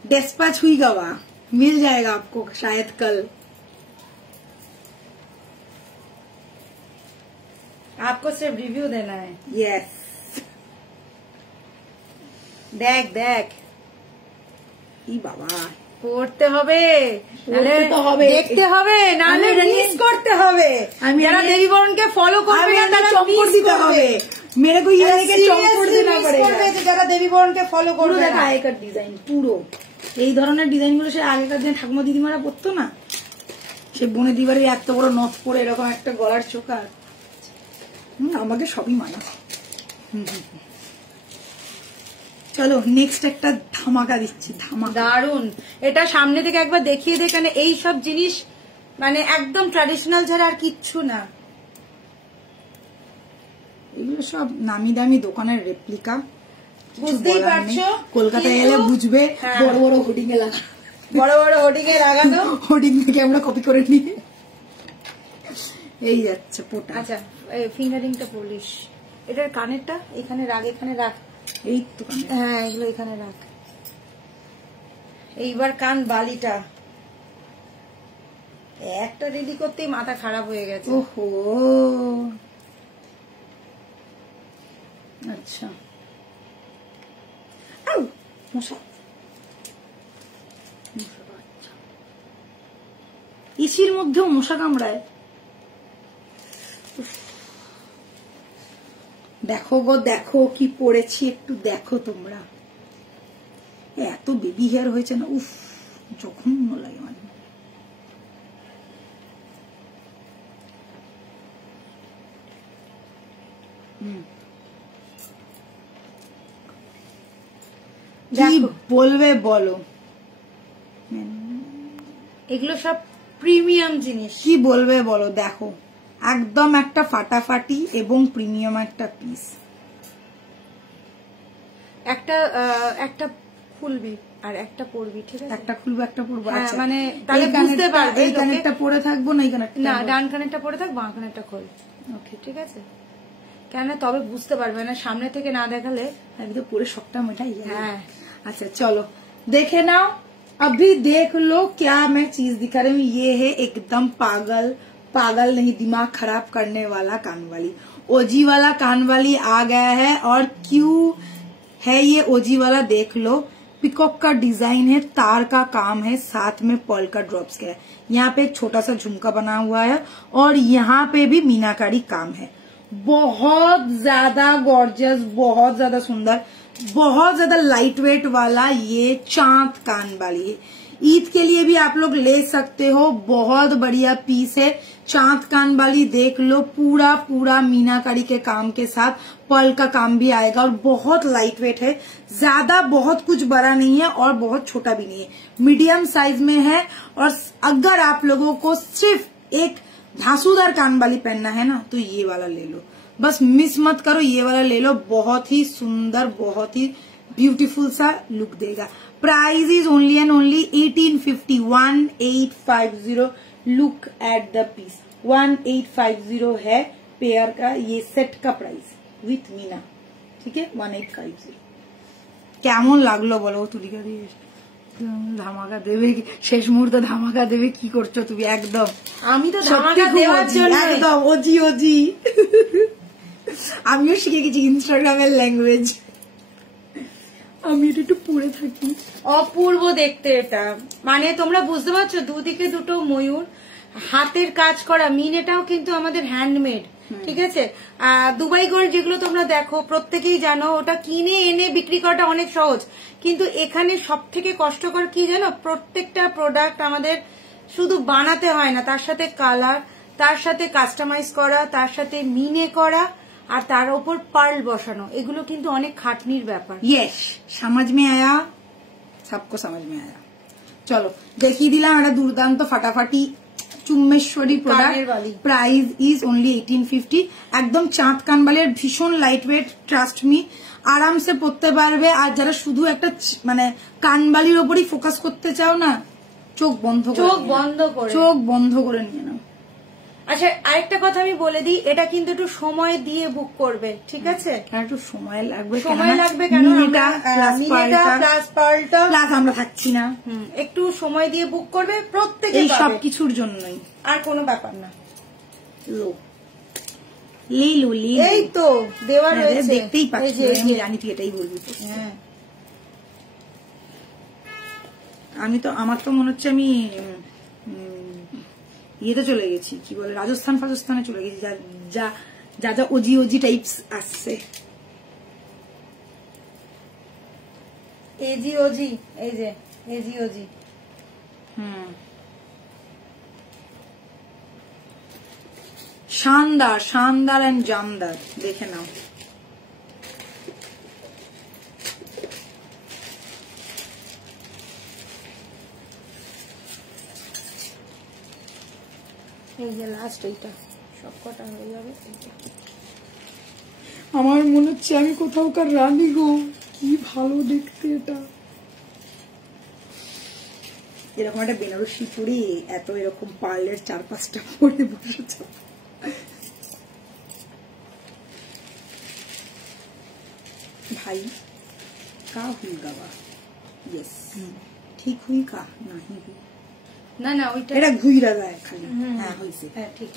डिस्पैच हुई गवा। मिल जाएगा आपको शायद कल। आपको सिर्फ रिव्यू देना है। यस, देख देख ई बाबा পড়তে হবে, দেখতে হবে, নাহলে মিস করতে হবে। যারা দেবী বরণকে ফলো করবে না তারা চম্পট দিতে হবে। मेरे को ये है कि চম্পট देना पड़ेगा। যারা দেবী বরণকে ফলো করবে না। আগেকার ডিজাইন পুরো এই ধরনের ডিজাইন গুলো সে আগেকার দিনে ঠাকুমা দিদিমারা পরতো না, সে বনে দিবারে এত বড় নথ পরে এরকম একটা গলার চোখা। আমাকে সবই মানা। চলো নেক্সট একটা ধামাকা দিচ্ছি, ধামাকা দারুন। এটা সামনে থেকে একবার দেখিয়ে দে, কেন এই সব জিনিস মানে একদম ট্র্যাডিশনাল ছাড়া আর কিচ্ছু না। এগুলো সব নামি দামি দোকানের রেপ্লিকা, বুঝতেই পারছো। কলকাতায় এলে বুঝবে, বড় বড় হোর্ডিং এ লাগা, বড় বড় হোর্ডিং এ লাগানো, হোর্ডিং থেকে আমরা কপি করে নিই। এই যাচ্ছে পোটা। আচ্ছা, ফিঙ্গারিংটা পলিশ, এটার কানেরটা এখানে রাখ, এখানে রাখ। এই তো হ্যাঁ, এগুলো এখানে রাখ। এইবার কান বালিটা একটা রেডি করতেই মাথা খারাপ হয়ে গেছে। ওহো, আচ্ছা। মশা, এসির মধ্যেও মশা কামড়ায়। দেখো গো, দেখো কি পড়েছি, একটু দেখো তোমরা। এত বেবি হেয়ার হয়েছে না, উফ, জঘন্য লাগে মানে। কি বলবে বলো, এগুলো সব প্রিমিয়াম জিনিস। কি বলবে বলো, দেখো একদম একটা ফাটাফাটি এবং প্রিমিয়াম একটা পিস। একটা খুলবি আর একটা পরবি, ঠিক আছে? একটা খুলবো একটা পরবো। আচ্ছা, মানে তাহলে বুঝতে পারবে। এই কানেরটা পরে থাকবো না, এই কানেরটা না, ডান কানেরটা পরে থাক, বাঁ কানেরটা খোল। ওকে, ঠিক আছে? কেন তবে বুঝতে পারবে না, সামনে থেকে না দেখালে। আমি তো পুরো শখটা মেটাই। হ্যাঁ, अच्छा चलो देखे ना, अभी देख लो क्या मैं चीज दिखा रही हूँ। ये है एकदम पागल, पागल नहीं दिमाग खराब करने वाला कानवाली। ओजी वाला कानवाली आ गया है। और क्यों है ये ओजी वाला, देख लो। पिकॉक का डिजाइन है, तार का काम है, साथ में पर्ल का ड्रॉप्स का है। यहाँ पे एक छोटा सा झुमका बना हुआ है और यहाँ पे भी मीनाकारी काम है। बहुत ज्यादा गॉर्जियस, बहुत ज्यादा सुंदर, बहुत ज्यादा लाइट वेट वाला ये चांद कान वाली है। ईद के लिए भी आप लोग ले सकते हो, बहुत बढ़िया पीस है। चांद कान वाली देख लो, पूरा पूरा मीनाकारी के काम के साथ पर्ल का काम भी आएगा और बहुत लाइट वेट है, ज्यादा बहुत कुछ बड़ा नहीं है और बहुत छोटा भी नहीं है, मीडियम साइज में है। और अगर आप लोगों को सिर्फ एक धांसूदार कान वाली पहनना है ना तो ये वाला ले लो, बस मिस मत करो, ये वाला ले लो, बहुत ही सुंदर, बहुत ही ब्यूटीफुल सा लुक देगा। Price is only and only 1850, 1850। Look at the piece, 1850 है पेयर का ये सेट का प्राइस विथ मीना, ठीक है 1850। কেমন লাগলো বলো তুলিকা দিয়ে? ধামাকা দেবে, শেষ মুহূর্তে ধামাকা দেবে, কি করছো তুমি? একদম আমি তো ধামাকা দেওয়ার জন্য একদম ওজি ওজি। আমিও শিখে গেছি ইনস্টাগ্রামের ল্যাঙ্গুয়েজ, আমি এটা একটু পড়ে থাকি। অপূর্ব দেখতে এটা, মানে তোমরা বুঝতে পারছো দুদিকে দুটো ময়ূর, হাতের কাজ করা, মিনেটাও কিন্তু আমাদের হ্যান্ডমেড, ঠিক আছে। দুবাই গোল্ড যেগুলো তোমরা দেখো প্রত্যেকেই জানো ওটা কিনে এনে বিক্রি করাটা অনেক সহজ, কিন্তু এখানে সব থেকে কষ্টকর কি জানো, প্রত্যেকটা প্রোডাক্ট আমাদের শুধু বানাতে হয় না, তার সাথে কালার, তার সাথে কাস্টমাইজ করা, তার সাথে মিনে করা, আর তার উপর পার্ল বসানো, এগুলো কিন্তু অনেক খাটনির ব্যাপার। ইয়েস, समझ में आया, सबको समझ में आया। চলো দেখিয়ে দিলাম একটা দুর্দান্ত ফাটাফাটি চুম্মেশ্বরী প্রোডাক্ট। Price is only 1850। একদম চাঁদ কানবালের ভীষণ লাইট ওয়েট, ট্রাস্ট মি, আরামসে পরতে পারবে। আর যারা শুধু একটা মানে কানবালির ওপরই ফোকাস করতে চাও না, চোখ বন্ধ করে নিয়ে নাও। আচ্ছা আরেকটা কথা আমি বলে দিই, এটা কিন্তু একটু সময় দিয়ে বুক করবে, ঠিক আছে? একটু সময় লাগবে, কেন আমরা থাকছি না, একটু সময় দিয়ে বুক করবে, প্রত্যেকে সব কিছুর জন্যই, আর কোনো ব্যাপার না। এই তো দেওয়া রয়েছে, দেখতেই পাচ্ছি, আমি জানি তুই এটাই বলবি। হ্যাঁ আমি তো, আমার তো মনে হচ্ছে আমি ইয়েতে চলে গেছি, কি বলে রাজস্থান ফাজস্থানে চলে গেছি, যা যা যা ওজি ওজি টাইপস আসছে। এজি ওজি, এই যে এজি ওজি, শানদার, শানদার এন্ড জামদার, দেখে নাও। এই যে লাস্ট, এইটা সব কটা হয়ে যাবে। আমার মনে হচ্ছে আমি কোথাওকার রানী গো, কি ভালো দেখতে এটা। এরকম একটা বেনারসি পরে এত এরকম পার্লের 4-5টা পরে বসেছ, ভাই কা হুই গাওয়া। ইয়েস, ঠিক হুই কা নাহি হুই, না না ওইটা এটা ঘুইরা যায় খালি। হ্যাঁ হইছে, হ্যাঁ ঠিক।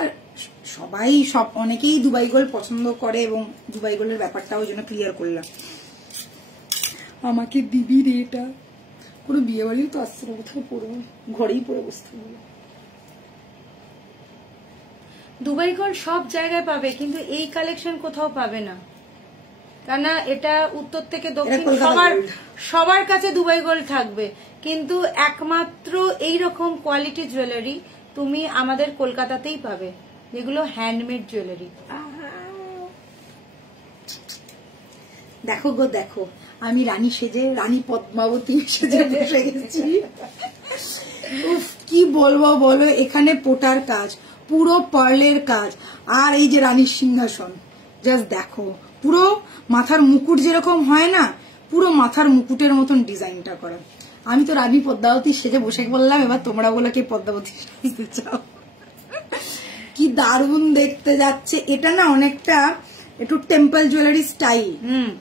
আর সবাই অনেকেই দুবাই গোল্ড পছন্দ করে এবং দুবাই গোল্ডের ব্যাপারটা ওই জন্য ক্লিয়ার করলাম। আমাকে দিবি রে, এটা কোনো বিয়ে বাড়িও তো আসছে না, কোথাও পড়বো, ঘরেই পড়ে বসতে হবে। দুবাই গোল্ড সব জায়গায় পাবে, কিন্তু এই কালেকশন কোথাও পাবে না, কেন এটা উত্তর থেকে দক্ষিণ সবার কাছে দুবাই গোল্ড থাকবে, কিন্তু একমাত্র এইরকম কোয়ালিটি জুয়েলারি তুমি আমাদের কলকাতাতেই পাবে, যেগুলো হ্যান্ডমেড জুয়েলারি। দেখো গো দেখো, আমি রানী সেজে, রানী পদ্মাবতী সেজে বসে গেছি। উফ, কি বলবো বলো, এখানে পোটার কাজ, পুরো পার্লের কাজ, আর এই যে রানীর সিংহাসন, জাস্ট দেখো, পুরো মাথার মুকুট যেরকম হয় না, পুরো মাথার মুকুটের মতন ডিজাইনটা করা। আমি তো রানী পদ্মাবতী সেজে বসে বললাম, এবার তোমরা বলো কে পদ্মাবতী সাজতে চাও। কি দারুণ দেখতে যাচ্ছে এটা না, অনেকটা একটু টেম্পল জুয়েলারি স্টাইল,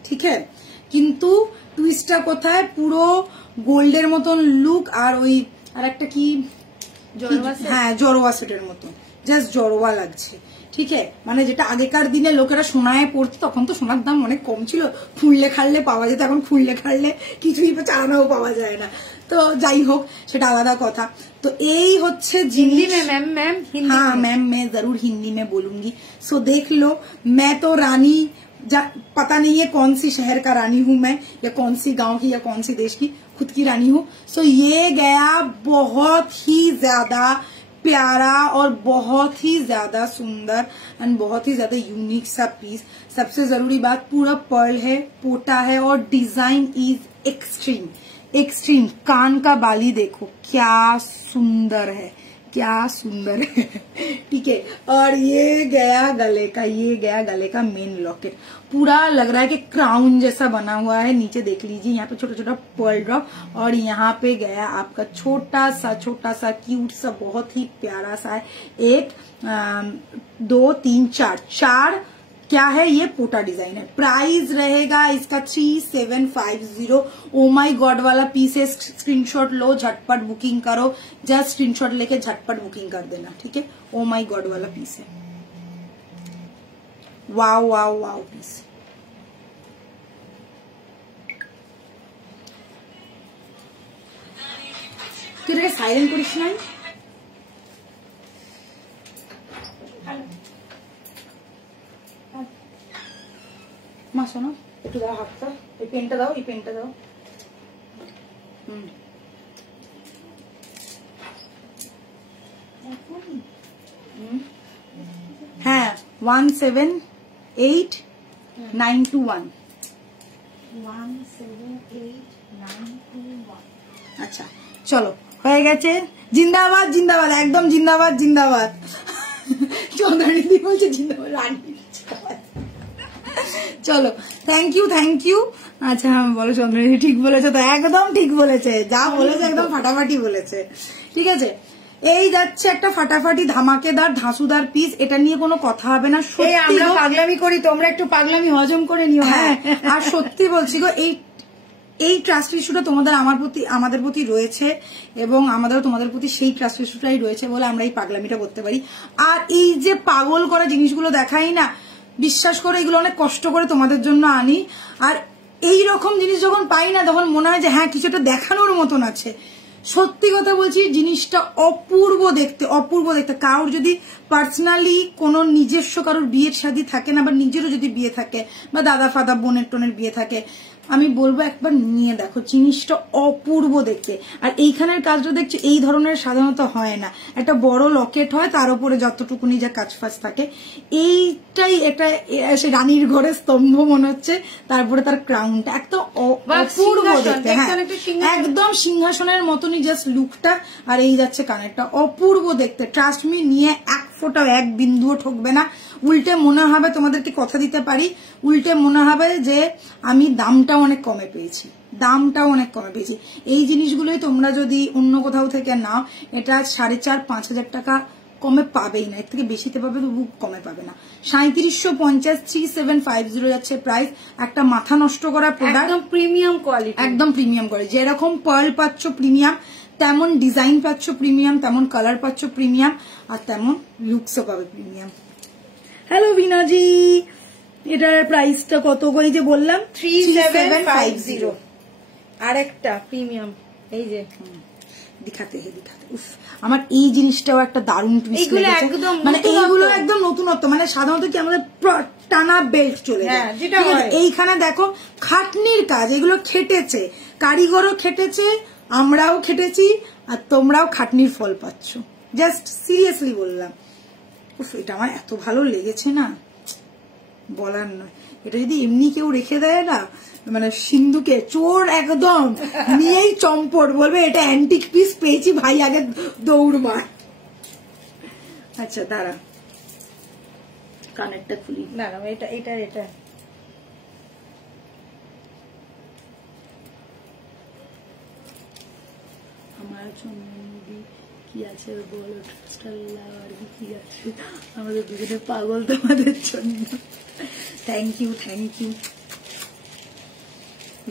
ঠিক আছে, কিন্তু টুইস্টটা কোথায়, পুরো গোল্ডের মতন লুক, আর ওই আর একটা কি, হ্যাঁ জড়োয়া সেটের মতন, জাস্ট জড়োয়া লাগছে, ঠিক আছে। মানে যেটা আগেকার দিনে লোকেরা সোনায় পড়তো, তখন তো সোনার দাম অনেক কম ছিল, খুঁড়লে খাড়লে পাওয়া যেত, এখন খুঁড়লে খাড়লে কিছুই চালানাও পাওয়া যায় না। তো যাই হোক সেটা আলাদা কথা। তো এই হচ্ছে জিনিস। हाँ मैम मैं जरूर हिंदी में बोलूंगी। सो देख लो, मैं तो रानी पता नहीं है कौन सी शहर का रानी हूँ मैं, या कौन सी गांव की, या कौन सी देश की, खुद की रानी हूँ। सो ये गया बहुत ही ज्यादा प्यारा और बहुत ही ज्यादा सुंदर एंड बहुत ही ज्यादा यूनिक सा पीस। सबसे जरूरी बात, पूरा पर्ल है, पोटा है और डिजाइन इज एक्सट्रीम एक्सट्रीम। कान का बाली देखो क्या सुंदर है, क्या सुंदर है, ठीक है। और ये गया गले का, ये गया गले का मेन लॉकेट। पूरा लग रहा है कि क्राउन जैसा बना हुआ है। नीचे देख लीजिए, यहाँ पे छोटा छोटा पर्ल ड्रॉप, और यहाँ पे गया आपका छोटा सा क्यूट सा बहुत ही प्यारा सा है। 1 2 3 4 क्या है, ये पोटा डिजाइन है। प्राइस रहेगा इसका 3750। ओ माई गॉड वाला पीस है। स्क्रीनशॉट लो, झटपट बुकिंग करो, जस्ट स्क्रीनशॉट लेके झटपट बुकिंग कर देना, ठीक है। ओ माई गॉड वाला पीस है। वाव वाव वाव पीस। তুই এটাকে সাইলেন্ট করিস নাই? মা শোনো, একটু দাও হাতটা, এই পেনটা দাও, এই পেনটা দাও। হ্যাঁ 178921। 178921। আচ্ছা চলো, হয়ে গেছে। জিন্দাবাদ জিন্দাবাদ, একদম জিন্দাবাদ জিন্দাবাদ। চন্দ্রানী বলছে জিন্দাবাদ, রানী। চলো, থ্যাংক ইউ। আচ্ছা হ্যাঁ বলো চন্দ্রানী, ঠিক বলেছে তো, একদম ঠিক বলেছে, যা বলেছে একদম ফাটাফাটি বলেছে, ঠিক আছে। এই যাচ্ছে একটা ফাটাফাটি ধামাকেদার ধাঁসুদার পিস, এটা নিয়ে কোনো কথা হবে না। আমরা পাগলামি করি, তোমরা একটু পাগলামি হজম করে নিও। হ্যাঁ, আর সত্যি বলছি গো, এই ট্রাস্ট ইস্যুটা তোমাদের আমাদের প্রতি রয়েছে, এবং আমাদেরও তোমাদের প্রতি সেই ট্রাস্ট ইস্যুটাই রয়েছে বলে আমরা এই পাগলামিটা করতে পারি। আর এই যে পাগল করা জিনিসগুলো দেখাই না, বিশ্বাস করে এগুলো অনেক কষ্ট করে তোমাদের জন্য আনি। আর এই রকম জিনিস যখন পাই না, তখন মনে হয় যে হ্যাঁ কিছুটা দেখানোর মতন আছে। সত্যি কথা বলছি, জিনিসটা অপূর্ব দেখতে, অপূর্ব দেখতে। কারোর যদি পার্সোনালি কোনো নিজস্ব কারোর বিয়ের শাদী থাকে না, বা নিজেরও যদি বিয়ে থাকে, বা দাদা ফাদা বোনের টোনের বিয়ে থাকে, আমি বলবো একবার নিয়ে দেখো, জিনিসটা অপূর্ব দেখতে। আর এইখানের কাজটা দেখছি এই ধরনের সাধারণত হয় না। একটা বড় লকেট হয়, তার উপরে যতটুকুনি যা কাজ ফাজ থাকে, এইটাই একটা রানীর ঘরের স্তম্ভ মনে হচ্ছে। তারপরে তার ক্রাউনটা একদম অপূর্ব দেখতে, হ্যাঁ একদম সিংহাসনের মতনই জাস্ট লুকটা। আর এই যাচ্ছে কানেরটা, অপূর্ব দেখতে। ট্রাস্ট মি, নিয়ে এক ফোঁটাও এক বিন্দুও ঠকবে না। উল্টে মনে হবে, তোমাদেরকে কথা দিতে পারি, উল্টে মনে হবে যে আমি দামটাও অনেক কমে পেয়েছি, এই জিনিসগুলোই তোমরা যদি অন্য কোথাও থেকে নাও, এটা 4,500-5,000 টাকা কমে পাবেই না, এর থেকে বেশিতে পাবে, তবু কমে পাবে না। 3750, 3750 যাচ্ছে প্রাইস। একটা মাথা নষ্ট করা প্রোডাক্ট, একদম প্রিমিয়াম কোয়ালিটি, একদম প্রিমিয়াম কোয়ালিটি। যেরকম পার্ল পাচ্ছ প্রিমিয়াম, তেমন ডিজাইন পাচ্ছ প্রিমিয়াম, তেমন কালার পাচ্ছ প্রিমিয়াম, আর তেমন লুকসও পাবে প্রিমিয়াম। হ্যালো বিনাজি, এটার প্রাইসটা কত করে যে বললাম? 3750। আর একটা প্রিমিয়াম, এই যে দিখাতে। উফ, আমার এই জিনিসটাও একটা দারুণ টুইস্ট লেগেছে। মানে এইগুলো একদম নতুনত্ব। মানে সাধারণত কি আমাদের টানা বেল্ট চলে যায়, এইখানে দেখো খাটনির কাজ, এগুলো খেটেছে, কারিগরও খেটেছে, আমরাও খেটেছি, আর তোমরাও খাটনির ফল পাচ্ছ। জাস্ট সিরিয়াসলি বললাম, উফ এটা আমার এত ভালো লেগেছে না, বলার নয়। এটা যদি এমনি কেউ রেখে দেয় না, মানে সিন্ধুকে চোর একদম নিয়েই চম্পট, বলবে এটা অ্যান্টিক পিস পেয়েছি ভাই, আগে দৌড় মার। আচ্ছা দাঁড়া, কানেরটা খুলি। দাঁড়া, এটা আমার জন্য কি আছে বলো, আর কি আছে, আমাদের দুজনে পাগল তোমাদের জন্য। Thank you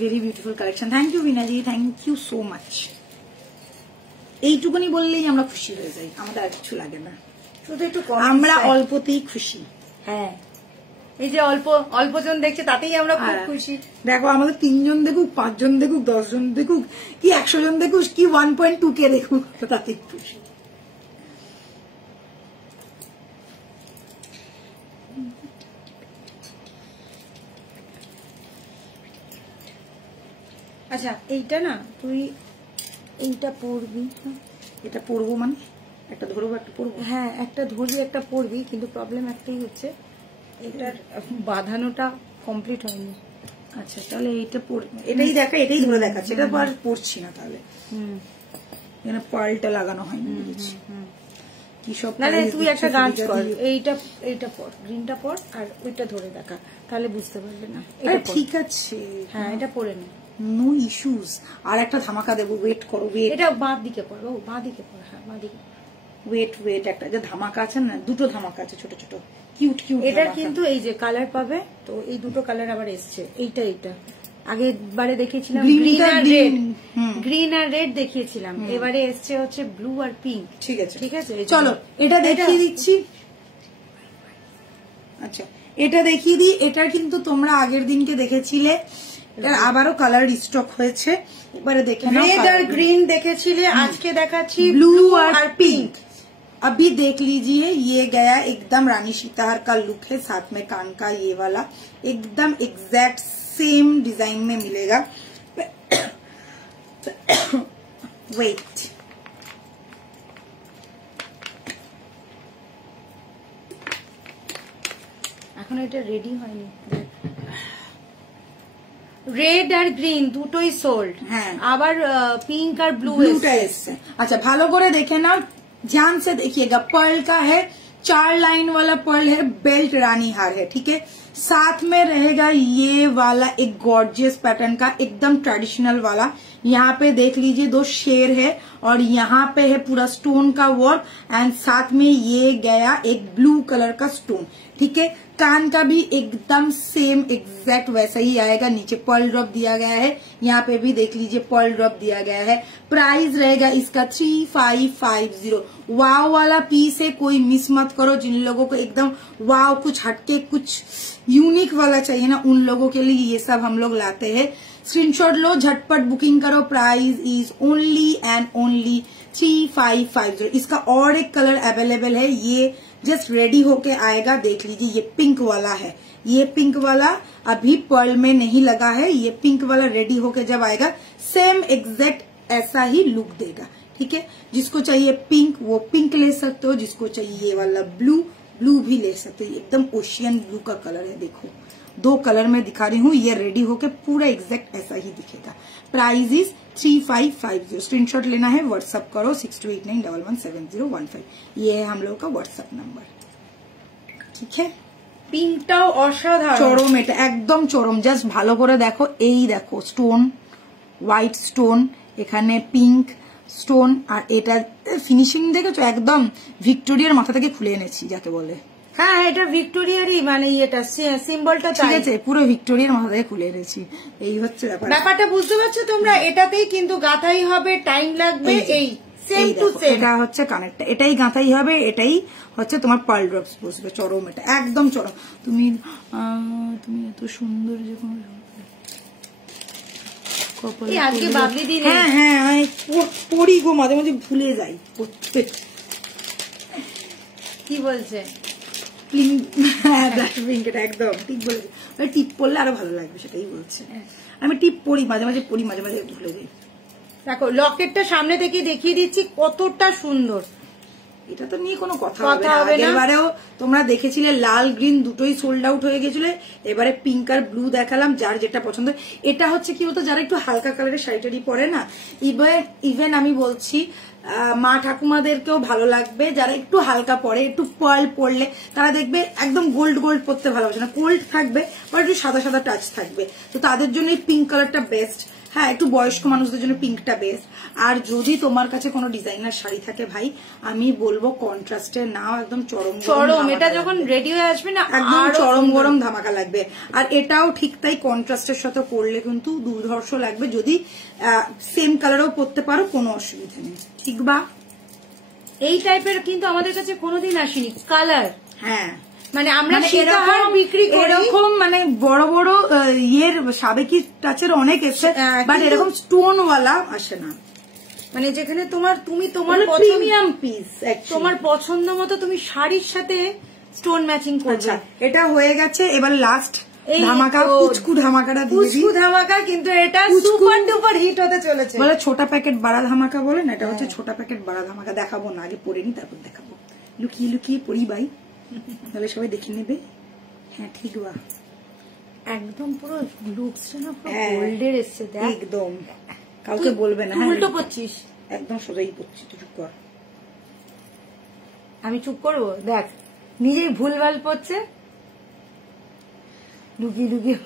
very beautiful collection. Thank you বিনাজি, thank you so much. এইটুকুনি বললেই আমরা খুশি হয়ে যাই, আমাদের আর কিছু লাগে না, শুধু একটু আমরা অল্পতেই খুশি। হ্যাঁ এই যে অল্প অল্পজন দেখছে তাতেই আমরা খুব খুশি। দেখো আমাদের 3 জন দেখুক, 5 জন দেখুক, 10 জন দেখুক, কি 100 জন দেখুক, কি 1.2K দেখুক, তাতেই খুশি। আচ্ছা এইটা না তুই এইটা পড়বি, এটা পরবো মানে একটা ধরবো একটা পরবো, হ্যাঁ একটা ধরবি একটা পড়বি, কিন্তু প্রবলেম একটাই হচ্ছে এটার বাঁধানোটা কমপ্লিট হয়নি। আচ্ছা তাহলে এইটা এটাই দেখা, এটাই ধরে দেখাচ্ছে, এটা আর পড়ছি না তাহলে। এখানে পার্লটা লাগানো হয়নি, বুঝেছি। কি সব না না তুই একটা গাছ কর, এইটা পড়, গ্রিনটা পড় আর ওইটা ধরে দেখা, তাহলে বুঝতে পারবে না। ঠিক আছে, হ্যাঁ এটা পড়ে নে, নো ইস্যুস। আর একটা ধামাকা দেবো, ওয়েট করো, ওয়েট। এটা বাঁ দিকে পড়, ও বাঁ দিকে পড়, হ্যাঁ বাঁ দিকে। ওয়েট একটা যে ধামাকা আছে না, দুটো ধামাকা আছে ছোট ছোট, কিউট কিউট। এটার কিন্তু এই যে কালার পাবে, তো এই দুটো কালার আবার এসছে, এইটা আগের বারে দেখিয়েছিলাম গ্রিন আর রেড দেখিয়েছিলাম, এবারে এসছে হচ্ছে ব্লু আর পিঙ্ক। ঠিক আছে ঠিক আছে, চলো এটা দেখিয়ে দিচ্ছি। আচ্ছা এটা দেখিয়ে দিই, এটা কিন্তু তোমরা আগের দিনকে দেখেছিলে, এটার আবারও কালার স্টক হয়েছে, এবারে দেখে নাও। রেড আর গ্রিন দেখেছিলে, আজকে দেখাচ্ছি ब्लू और पिंक। अभी देख लीजिए, ये गया एकदम रानी सीताहार का लुक है, साथ में कान का ये वाला एकदम एग्जैक्ट सेम डिजाइन में मिलेगा। वेट এখন এটা রেডি হয়নি, রেড আর গ্রিন দুটোই সোল্ড, হ্যাঁ আবার পিঙ্ক আর ब्लूটা এসছে। আচ্ছা ভালো করে দেখে নাও, ध्यान से देखिएगा। पर्ल का है, 4 लाइन वाला पर्ल है, बेल्ट रानी हार है, ठीक है। साथ में रहेगा ये वाला एक गॉर्जियस पैटर्न का एकदम ट्रेडिशनल वाला, यहाँ पे देख लीजिए 2 शेर है और यहाँ पे है पूरा स्टोन का वर्क, एंड साथ में ये गया एक ब्लू कलर का स्टोन, ठीक है। कान का भी एकदम सेम एग्जैक्ट वैसा ही आएगा, नीचे पर्ल ड्रॉप दिया गया है, यहाँ पे भी देख लीजिए पर्ल ड्रॉप दिया गया है। प्राइस रहेगा इसका 3550। वाव वाला पीस है, कोई मिस मत करो। जिन लोगों को एकदम वाव कुछ हटके कुछ यूनिक वाला चाहिए ना, उन लोगों के लिए ये सब हम लोग लाते हैं। स्क्रीनशॉट लो, झटपट बुकिंग करो। Price is only and only 3550। इसका और एक कलर अवेलेबल है, ये जस्ट रेडी होके आएगा, देख लीजिए। ये पिंक वाला है, ये पिंक वाला अभी पर्ल में नहीं लगा है, ये पिंक वाला रेडी होके जब आएगा सेम एग्जैक्ट ऐसा ही लुक देगा, ठीक है। जिसको चाहिए पिंक वो पिंक ले सकते हो, जिसको चाहिए ये वाला ब्लू भी ले सकते हो। एकदम ओशियन ब्लू का कलर है, देखो 2 कलर में दिखा रही हूँ, ये रेडी होके पूरा एग्जैक्ट ऐसा ही दिखेगा। Price is 3550। स्क्रीनशॉट लेना है, व्हाट्सअप करो 6289117015। ये है हम लोग का व्हाट्सअप नंबर, ठीक है। পিঙ্কটাও অসাধারণ, চরম, এটা একদম চরম। জাস্ট ভালো করে দেখো, এই দেখো স্টোন, হোয়াইট স্টোন, এখানে পিঙ্ক স্টোন, আর এটা ফিনিশিং দেখেছো, একদম ভিক্টোরিয়ার মাথা থেকে খুলে এনেছি যাকে বলে। হ্যাঁ এটা ভিক্টোরিয়ারই, মানে এটা সিম্বলটা ঠিক আছে, পুরো ভিক্টোরিয়ার মাথা থেকে খুলে এনেছি, এই হচ্ছে ব্যাপারটা। বুঝতে পারছো তোমরা? এটাতেই কিন্তু গাঁথাই হবে, টাইম লাগবে। এই সেম টু সেম, এটা হচ্ছে কানেক্টটা, এটাই গাঁথাই হবে, এটাই হচ্ছে তোমার পার্ল ড্রপস বসবে। চরম, এটা একদম চরম। তুমি এত সুন্দর যখন আজকে বাবলি দিন, হ্যাঁ হ্যাঁ পড়ি গো, মাঝে মাঝে ভুলে যাই পড়তে। কি বলছে? এটা একদম ঠিক বলেছে, টিপ পড়লে আরো ভালো লাগবে, সেটাই বলছে। আমি টিপ পড়ি, মাঝে মাঝে পড়ি, মাঝে মাঝে ভুলে যাই। দেখো লকেটটা সামনে থেকে দেখিয়ে দিচ্ছি কতটা সুন্দর। এটা তো নিয়ে কোনো কথা হবে না। এবারেও তোমরা দেখেছিলে লাল গ্রিন দুটোই সোল্ড আউট হয়ে গেছিল, এবারে পিঙ্ক আর ব্লু দেখালাম, যার যেটা পছন্দ। এটা হচ্ছে কি বলতো, যারা একটু হালকা কালারের শাড়ি পরে না, ইভেন আমি বলছি মা ঠাকুমাদেরকেও ভালো লাগবে, যারা একটু হালকা পরে, একটু পার্ল পরলে তারা দেখবে একদম গোল্ড গোল্ড পরতে ভালোবাসে না, গোল্ড থাকবে বা একটু সাদা সাদা টাচ থাকবে, তো তাদের জন্য এই পিঙ্ক কালারটা বেস্ট। হ্যাঁ, একটু বয়স্ক মানুষদের জন্য পিঙ্কটা বেস্ট। আর যদি তোমার কাছে কোনো ডিজাইনার শাড়ি থাকে ভাই, আমি বলবো কন্ট্রাস্টে নাও, একদম চরম চরম। এটা যখন রেডি হয়ে আসবে না, একদম চরম গরম ধামাকা লাগবে। আর এটাও ঠিক তাই, কন্ট্রাস্টের সাথে পরলে কিন্তু দুর্ধর্ষ লাগবে। যদি সেম কালারও পরতে পারো, কোনো অসুবিধা নেই, ঠিক বা? এই টাইপের কিন্তু আমাদের কাছে কোনোদিন আসেনি কালার। হ্যাঁ, মানে আমরা সীতাহার বিক্রি করি, এরকম মানে বড় বড় ইয়ের সাবেকি টাচের অনেক এসছে, বাট এরকম স্টোন ওয়ালা আসে না। মানে যেখানে তুমি তোমার প্রিমিয়াম পিস, তোমার পছন্দ মতো তুমি শাড়ির সাথে স্টোন ম্যাচিং করবে। এটা হয়ে গেছে, এবার লাস্ট ধামাকা, কুচকু ধামাকাটা দিয়ে দিই। কুচকু ধামাকা, কিন্তু এটা সুপার ডুপার হিট হতে চলেছে। বলে ছোটা প্যাকেট বাড়া ধামাকা বলে না, এটা হচ্ছে ছোটা প্যাকেট বাড়া ধামাকা। দেখাবো না, আগে পরে নি তারপর দেখাবো। লুকিয়ে লুকিয়ে পড়ি ভাই, তাহলে সবাই দেখে নেবে। হ্যাঁ ঠিক বা, একদম পুরো লুকস না পুরো গোল্ডের এসছে, দেখ একদম। কাউকে বলবে না, উল্টো পড়ছিস, একদম সোজাই পড়ছি, তুই চুপ কর। আমি চুপ করবো? দেখ নিজেই ভুলভাল পড়ছে, লুকিয়ে লুকিয়ে।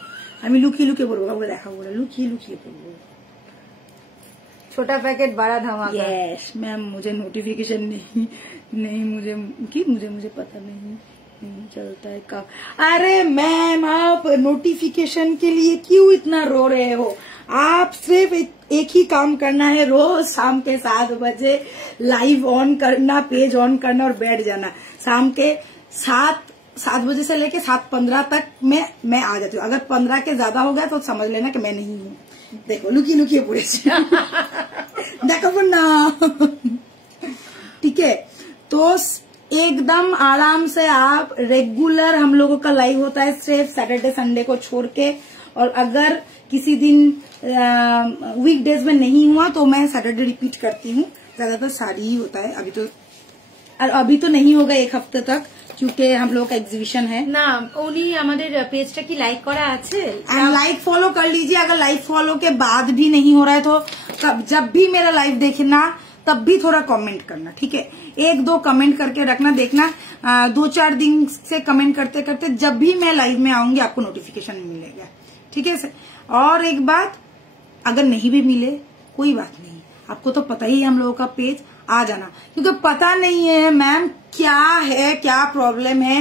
আমি লুকিয়ে লুকিয়ে পড়বো, কাউকে দেখাবো না, লুকিয়ে লুকিয়ে পড়বো। छोटा पैकेट बड़ा धमाका। यस मैम, मुझे नोटिफिकेशन नहीं मुझे मुझे पता नहीं चलता है कब। अरे मैम, आप नोटिफिकेशन के लिए क्यों इतना रो रहे हो? आप सिर्फ एक ही काम करना है, रोज शाम के 7 बजे लाइव ऑन करना, पेज ऑन करना और बैठ जाना। शाम के 7 बजे से लेके 7:15 तक मैं आ जाती हूँ। अगर 15 के ज्यादा हो गया तो समझ लेना कि मैं नहीं हूँ। देखो लुकी लुकी पूरे देखो ना ठीक है। तो एकदम आराम से आप रेगुलर, हम लोगों का लाइव होता है सिर्फ सैटरडे संडे को छोड़ के, और अगर किसी दिन वीकडेज में नहीं हुआ तो मैं सैटरडे रिपीट करती हूँ। ज्यादातर साड़ी ही होता है। अभी तो नहीं होगा एक हफ्ते तक, क्योंकि हम लोग का एग्जीबिशन है ना। उन्हीं हमारे पेजটা কি লাইক করা আছে? लाइक फॉलो कर लीजिए। अगर लाइक फॉलो के बाद भी नहीं हो रहा है तो जब भी मेरा लाइव देखना तब भी थोड़ा कमेंट करना, ठीक है? 1-2 कमेंट करके रखना, देखना 2-4 दिन से कमेंट करते करते जब भी मैं लाइव में आऊंगी आपको नोटिफिकेशन मिलेगा, ठीक है? और एक बात, अगर नहीं भी मिले कोई बात नहीं, आपको तो पता ही है हम लोगों का पेज, आ जाना। क्योंकि पता नहीं है मैम क्या है, क्या प्रॉब्लम है,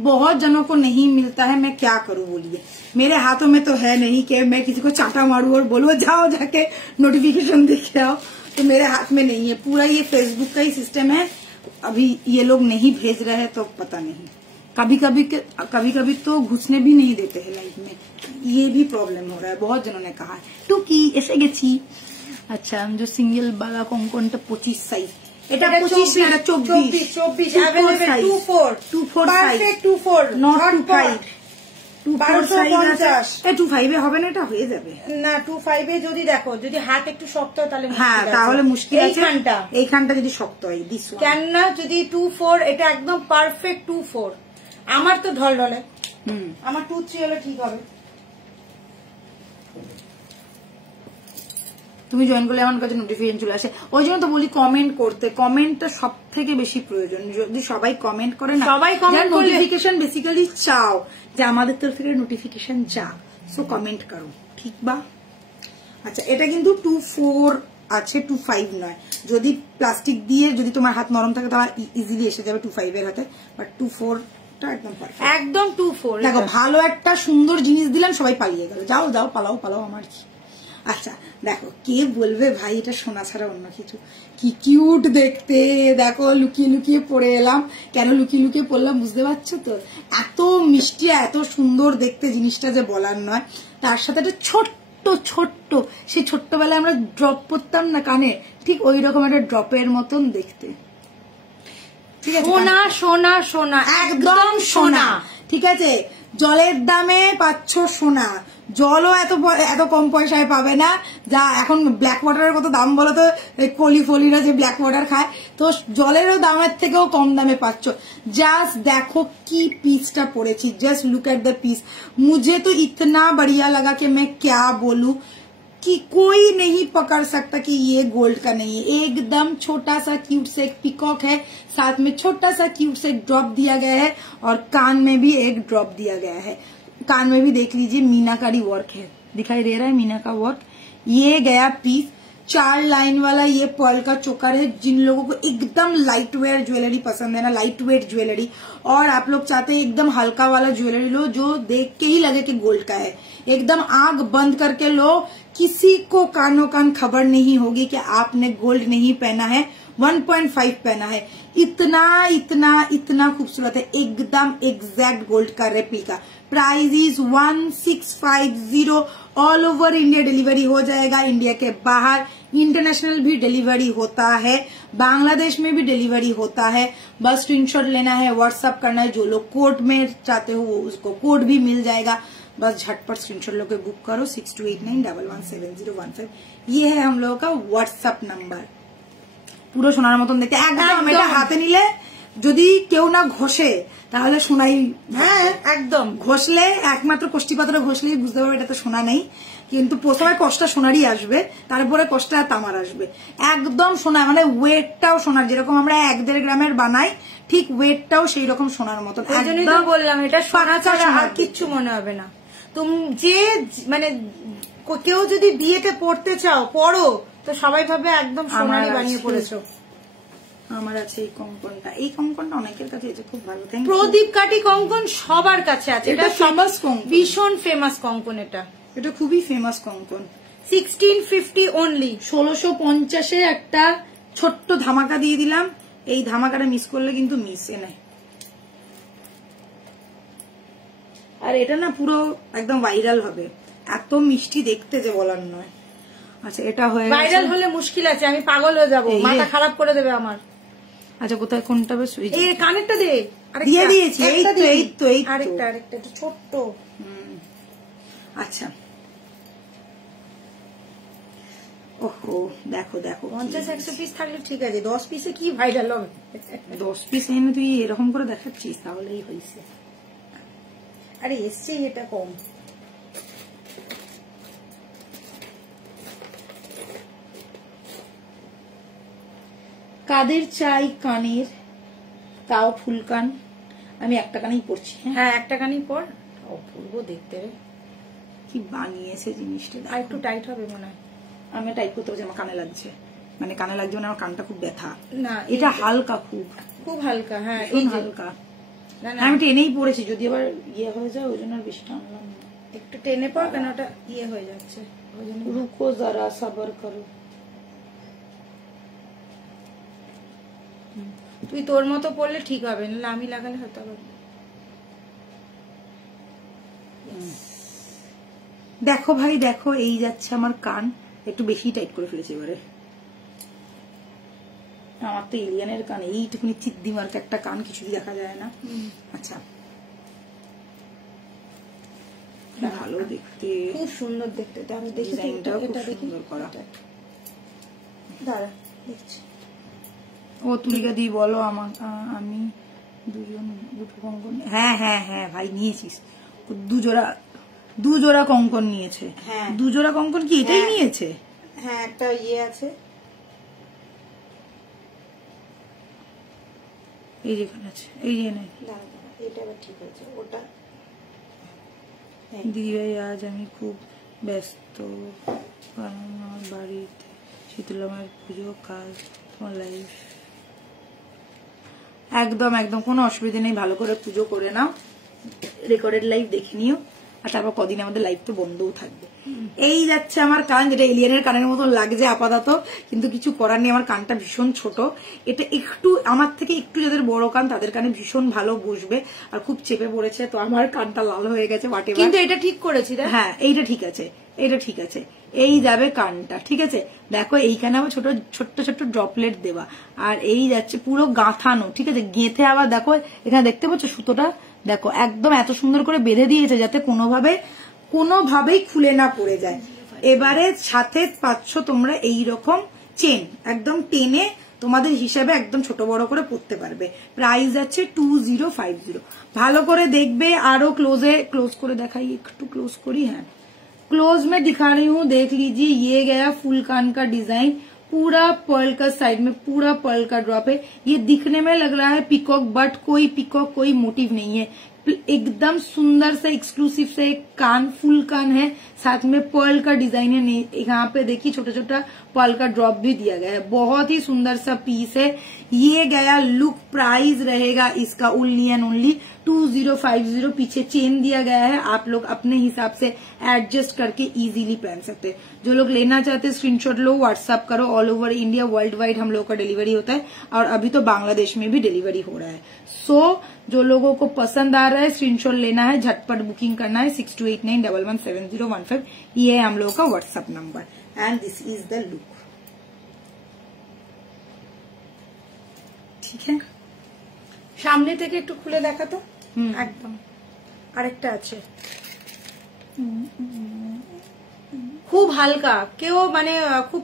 बहुत जनों को नहीं मिलता है। मैं क्या करूं बोलिए? मेरे हाथों में तो है नहीं कि मैं किसी को चाटा मारूं और बोलूं जाओ जाके नोटिफिकेशन देखे आओ, तो मेरे हाथ में नहीं है। पूरा ये फेसबुक का ही सिस्टम है। अभी ये लोग नहीं भेज रहे हैं तो पता नहीं, कभी कभी तो घुसने भी नहीं देते हैं लाइव में। ये भी प्रॉब्लम हो रहा है, बहुत जनों ने कहा टुकी ऐसे गेছি। আচ্ছা, जो सिंगल वाला কঙ্কনটা 25 সাইজ, এটা 25 না, এটা 24 अवेलेबल 24 পারফেক্ট 24 নট 25 1250 এ 25 এ হবে না, এটা হয়ে যাবে না। 25 এ যদি দেখো, যদি হাত একটু শক্ত হয় তাহলে হ্যাঁ, তাহলে মুশকিল আছে। এইখানটা যদি শক্ত হয় দিস কেন না, যদি 24 এটা একদম পারফেক্ট 24। আমার তো ঢলঢলে, আমার 23 হলে ঠিক হবে। তুমি জয়েন করলে আমার কাছে নোটিফিকেশন চলে আসে। ওই জন্য তো বলি কমেন্ট করতে, কমেন্টটা সব থেকে বেশি প্রয়োজন। যদি সবাই কমেন্ট করে না, সবাই কমেন্ট করলে নোটিফিকেশন বেসিক্যালি চাও যে আমাদের তরফ থেকে নোটিফিকেশন যা, সো কমেন্ট করো, ঠিক বা? আচ্ছা, এটা কিন্তু 24 আছে, 25 নয়। যদি প্লাস্টিক দিয়ে যদি তোমার হাত নরম থাকে তাহলে ইজিলি এসে যাবে 25 এর হাতে, বাট 24 একদম 24। দেখো ভালো একটা সুন্দর জিনিস দিলাম, সবাই পালিয়ে গেল। যাও যাও, পালাও পালাও, আমার কি। আচ্ছা দেখো, কে বলবে ভাই এটা সোনা ছাড়া অন্য কিছু, কি কিউট দেখতে। দেখো লুকিয়ে লুকিয়ে পড়ে এলাম, কেন লুকিয়ে লুকিয়ে পড়লাম বুঝতে পারছো তো? এত মিষ্টি, এত সুন্দর দেখতে জিনিসটা যে বলার নয়। তার সাথে একটা ছোট্ট ছোট্ট, সেই ছোট্টবেলায় আমরা ড্রপ পরতাম না কানে, ঠিক ওই রকম একটা ড্রপের মতন দেখতে, ঠিক আছে? সোনা সোনা সোনা, একদম সোনা, ঠিক আছে? জলের দামে পাচ্ছ সোনা, জলও এত কম পয়সায় পাবে না। যা এখন ব্ল্যাক ওয়াটারের কত দাম বলো তো, কলি ফলিরা যে ব্ল্যাক ওয়াটার খায়, তো জলেরও দামের থেকেও কম দামে পাচ্ছ। জাস্ট দেখো কি পিসটা পড়েছি, জাস্ট লुक एट द पीस। मुझे तो इतना बढ़िया लगा कि मैं क्या बोलूं, कि कोई नहीं पकड़ सकता कि ये गोल्ड का नहीं है। एकदम छोटा सा क्यूट से एक पिकॉक है, साथ में छोटा सा क्यूट से एक ड्रॉप दिया गया है, और कान में भी एक ड्रॉप दिया गया है। कान में भी देख लीजिए मीनाकारी वर्क है, दिखाई दे रहा है मीना का वर्क। ये गया पीस 4 लाइन वाला, ये पर्ल का चोकर है। जिन लोगों को एकदम लाइट वेयर ज्वेलरी पसंद है ना, लाइट वेट ज्वेलरी, और आप लोग चाहते हैं एकदम हल्का वाला ज्वेलरी लो जो देख के ही लगे कि गोल्ड का है, एकदम आंख बंद करके लो, किसी को कानों कान खबर नहीं होगी कि आपने गोल्ड नहीं पहना है, 1.5 पहना है, इतना इतना इतना खूबसूरत है, एकदम एग्जैक्ट गोल्ड का replica. Price is 1650। All over India delivery हो जाएगा, इंडिया के बाहर इंटरनेशनल भी डिलीवरी होता है, बांग्लादेश में भी डिलीवरी होता है। बस स्क्रीनशॉट लेना है, व्हाट्सअप करना है, जो लोग कोड में चाहते हो वो उसको कोड भी मिल जाएगा। बस झटपट स्क्रीनशॉट लोग बुक करो 6289117015। ये है हम लोगों का व्हाट्सअप नंबर। পুরো সোনার মতন দেখতে একদম। এটা হাতে নিলে যদি কেউ না ঘষে তাহলে সোনাই, হ্যাঁ একদম ঘষলে একমাত্র কষ্টিপাত্র ঘষলেই বুঝতে পারবে এটা তো সোনা নেই, কিন্তু প্রথমে কষ্টটা সোনারই আসবে, তারপরে কষ্টটা তামার আসবে। একদম সোনা, মানে ওয়েটটাও সোনার, যেরকম আমরা 1-1.5 গ্রামের বানাই ঠিক ওয়েটটাও সেই রকম সোনার মতন। একদম বললাম এটা সোনা ছাড়া আর কিচ্ছু মনে হবে না। তুমি যে মানে কেউ যদি বিয়েতে পড়তে চাও পড়ো তো সবাই ভাবে একদম সোনারই বানিয়ে পড়েছো। আমার আছে এই কঙ্কনটা, এই কঙ্কনটা অনেকের কাছে আছে, খুব ভালো। প্রদীপ কাটি কঙ্কন সবার কাছে আছে, এটা ফেমাস কঙ্কন, ভীষণ ফেমাস কঙ্কন। এটা খুবই ফেমাস কঙ্কন। 1650 অনলি। 1650-এ একটা ছোট্ট ধামাকা দিয়ে দিলাম, এই ধামাকাটা মিস করলে কিন্তু মিস নেয়। আর এটা না পুরো একদম ভাইরাল হবে, এত মিষ্টি দেখতে যে বলার নয়। আচ্ছা এটা হয়ে ভাইরাল হলে মুশকিল আছে, আমি পাগল হয়ে যাবো, মাথা খারাপ করে দেবে আমার। আচ্ছা কোথায় কোনটা বেশ, এই কানেরটা দে, দিয়ে দিয়েছি, এই তো আরেকটা একটু ছোট্ট। আচ্ছা ওহো দেখো দেখো 50-100 পিস থাকলে ঠিক আছে, 10 পিসে কি ভাইরাল হবে? 10 পিস এনে তুই এরকম করে দেখাচ্ছিস তাহলেই হয়েছে। আরে এসছে এটা কম। কাদের চাই কানের, তাও ফুলকান। আমি একটা কানেই পড়ছি। হ্যাঁ একটা কানেই পড়, অপূর্ব দেখতে রে। কি বানিয়েছে জিনিসটা, আর একটু টাইট হবে মনে হয়। আমি টাইট করতে পারছি, আমার কানে লাগছে, মানে কানে লাগছে মানে আমার কানটা খুব ব্যথা। না এটা হালকা, খুব খুব হালকা। হ্যাঁ এই হালকা, আমি টেনেই পড়েছি, যদি আবার ইয়ে হয়ে যায় ওই জন্য আর বেশি টানলাম না। একটু টেনে পড়, কেন ওটা ইয়ে হয়ে যাচ্ছে। রুকো যারা, সাবর করো। তুই তোর মতো পড়লে ঠিক হবে, না আমি লাগালে হয়তো আবার। দেখো ভাই দেখো, এই যাচ্ছে আমার কান, একটু বেশি টাইট করে ফেলেছে এবারে। আমার তো এলিয়ানের কান, এইটুকুনি চিদ্দি মার্কা একটা কান, কিছুই দেখা যায় না। আচ্ছা ভালো দেখতে, খুব সুন্দর দেখতে। দাঁড়া দেখি, ডিজাইনটাও খুব সুন্দর করা। দাঁড়া দেখছি। ও তুলিকা দি বলো আমার, আমি দুটো কঙ্কন। হ্যাঁ হ্যাঁ হ্যাঁ ভাই নিয়েছিস, দুজোড়া কঙ্কন নিয়েছে। হ্যাঁ দুজোড়া কঙ্কন কি এটাই নিয়েছে? হ্যাঁ একটা ইয়ে আছে, এই যেখানে আছে, এই যে নাই। এটা আবার ঠিক আছে ওটা। দিদিভাই আজ আমি খুব ব্যস্ত, কারণ আমার বাড়িতে শীতলা মায়ের পুজো, কাজ, তোমার লাইফ। একদম একদম কোনো অসুবিধা নেই, ভালো করে পুজো করে নাও, রেকর্ডেড লাইভ দেখে নিও, আর তারপর কদিন আমাদের লাইভ তো বন্ধও থাকবে। এই যাচ্ছে আমার কান, যেটা এলিয়ানের কানের মতো লাগছে আপাতত, কিন্তু কিছু করার নেই, আমার কানটা ভীষণ ছোট। এটা একটু আমার থেকে একটু যাদের বড় কান তাদের কানে ভীষণ ভালো বসবে, আর খুব চেপে পড়েছে তো আমার কানটা লাল হয়ে গেছে। কিন্তু এটা ঠিক করেছি। হ্যাঁ এইটা ঠিক আছে, এটা ঠিক আছে, এই যাবে কানটা, ঠিক আছে। দেখো এইখানে আবার ছোট ছোট্ট ছোট্ট ড্রপলেট দেওয়া, আর এই যাচ্ছে পুরো গাঁথানো, ঠিক আছে। গেঁথে আবার দেখো এখানে দেখতে পাচ্ছ সুতোটা, দেখো একদম এত সুন্দর করে বেঁধে দিয়েছে যাতে কোনোভাবেই খুলে না পড়ে যায়। এবারে সাথে পাচ্ছ তোমরা এইরকম চেন, একদম টেনে তোমাদের হিসাবে একদম ছোট বড় করে পড়তে পারবে। প্রাইস আছে 2050। ভালো করে দেখবে, আরো ক্লোজ করে দেখাই, একটু ক্লোজ করি। হ্যাঁ क्लोज में दिखा रही हूँ, देख लीजिए ये गया फुल कान का डिजाइन, पूरा पर्ल का साइड में पूरा पर्ल का ड्रॉप है। ये दिखने में लग रहा है पिकॉक, बट कोई पिकॉक कोई मोटिव नहीं है, एकदम सुंदर से एक्सक्लूसिव से एक कान, फुल कान है, साथ में पर्ल का डिजाइन है। यहाँ पे देखिए छोटा छोटा पर्ल का ड्रॉप भी दिया गया है। बहुत ही सुंदर सा पीस है। ये गया लुक। प्राइस रहेगा इसका ओनली एंड ओनली 2050। पीछे चेन दिया गया है, आप लोग अपने हिसाब से एडजस्ट करके इजीली पहन सकते हैं। जो लोग लेना चाहते हैं स्क्रीनशॉट लो, व्हाट्सअप करो। All over India worldwide हम लोग का डिलीवरी होता है और अभी तो बांग्लादेश में भी डिलीवरी हो रहा है। सो जो लोगों को पसंद आ रहा है स्क्रीनशॉट लेना है, झटपट बुकिंग करना है। 6289117015 ये है हम लोगों का WhatsApp number and this is the look. ठीक है, সামনে থেকে একটু খুলে দেখা তো। একদম আরেকটা আছে, খুব হালকা, কেউ মানে খুব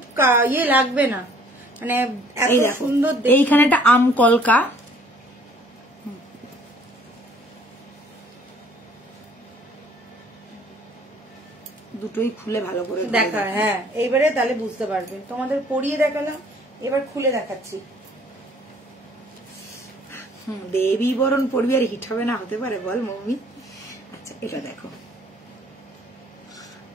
ইয়ে লাগবে না, মানে এত সুন্দর। এইখানে একটা আম কলকা, দুটোই খুলে ভালো করে দেখা। হ্যাঁ, এইবারে তাহলে বুঝতে পারবে। তোমাদের পরিয়ে দেখালাম, এবার খুলে দেখাচ্ছি। দেবী বরণ পড়বি আর হিট হবে না, হতে পারে বল মম্मी। अच्छा এটা देखो,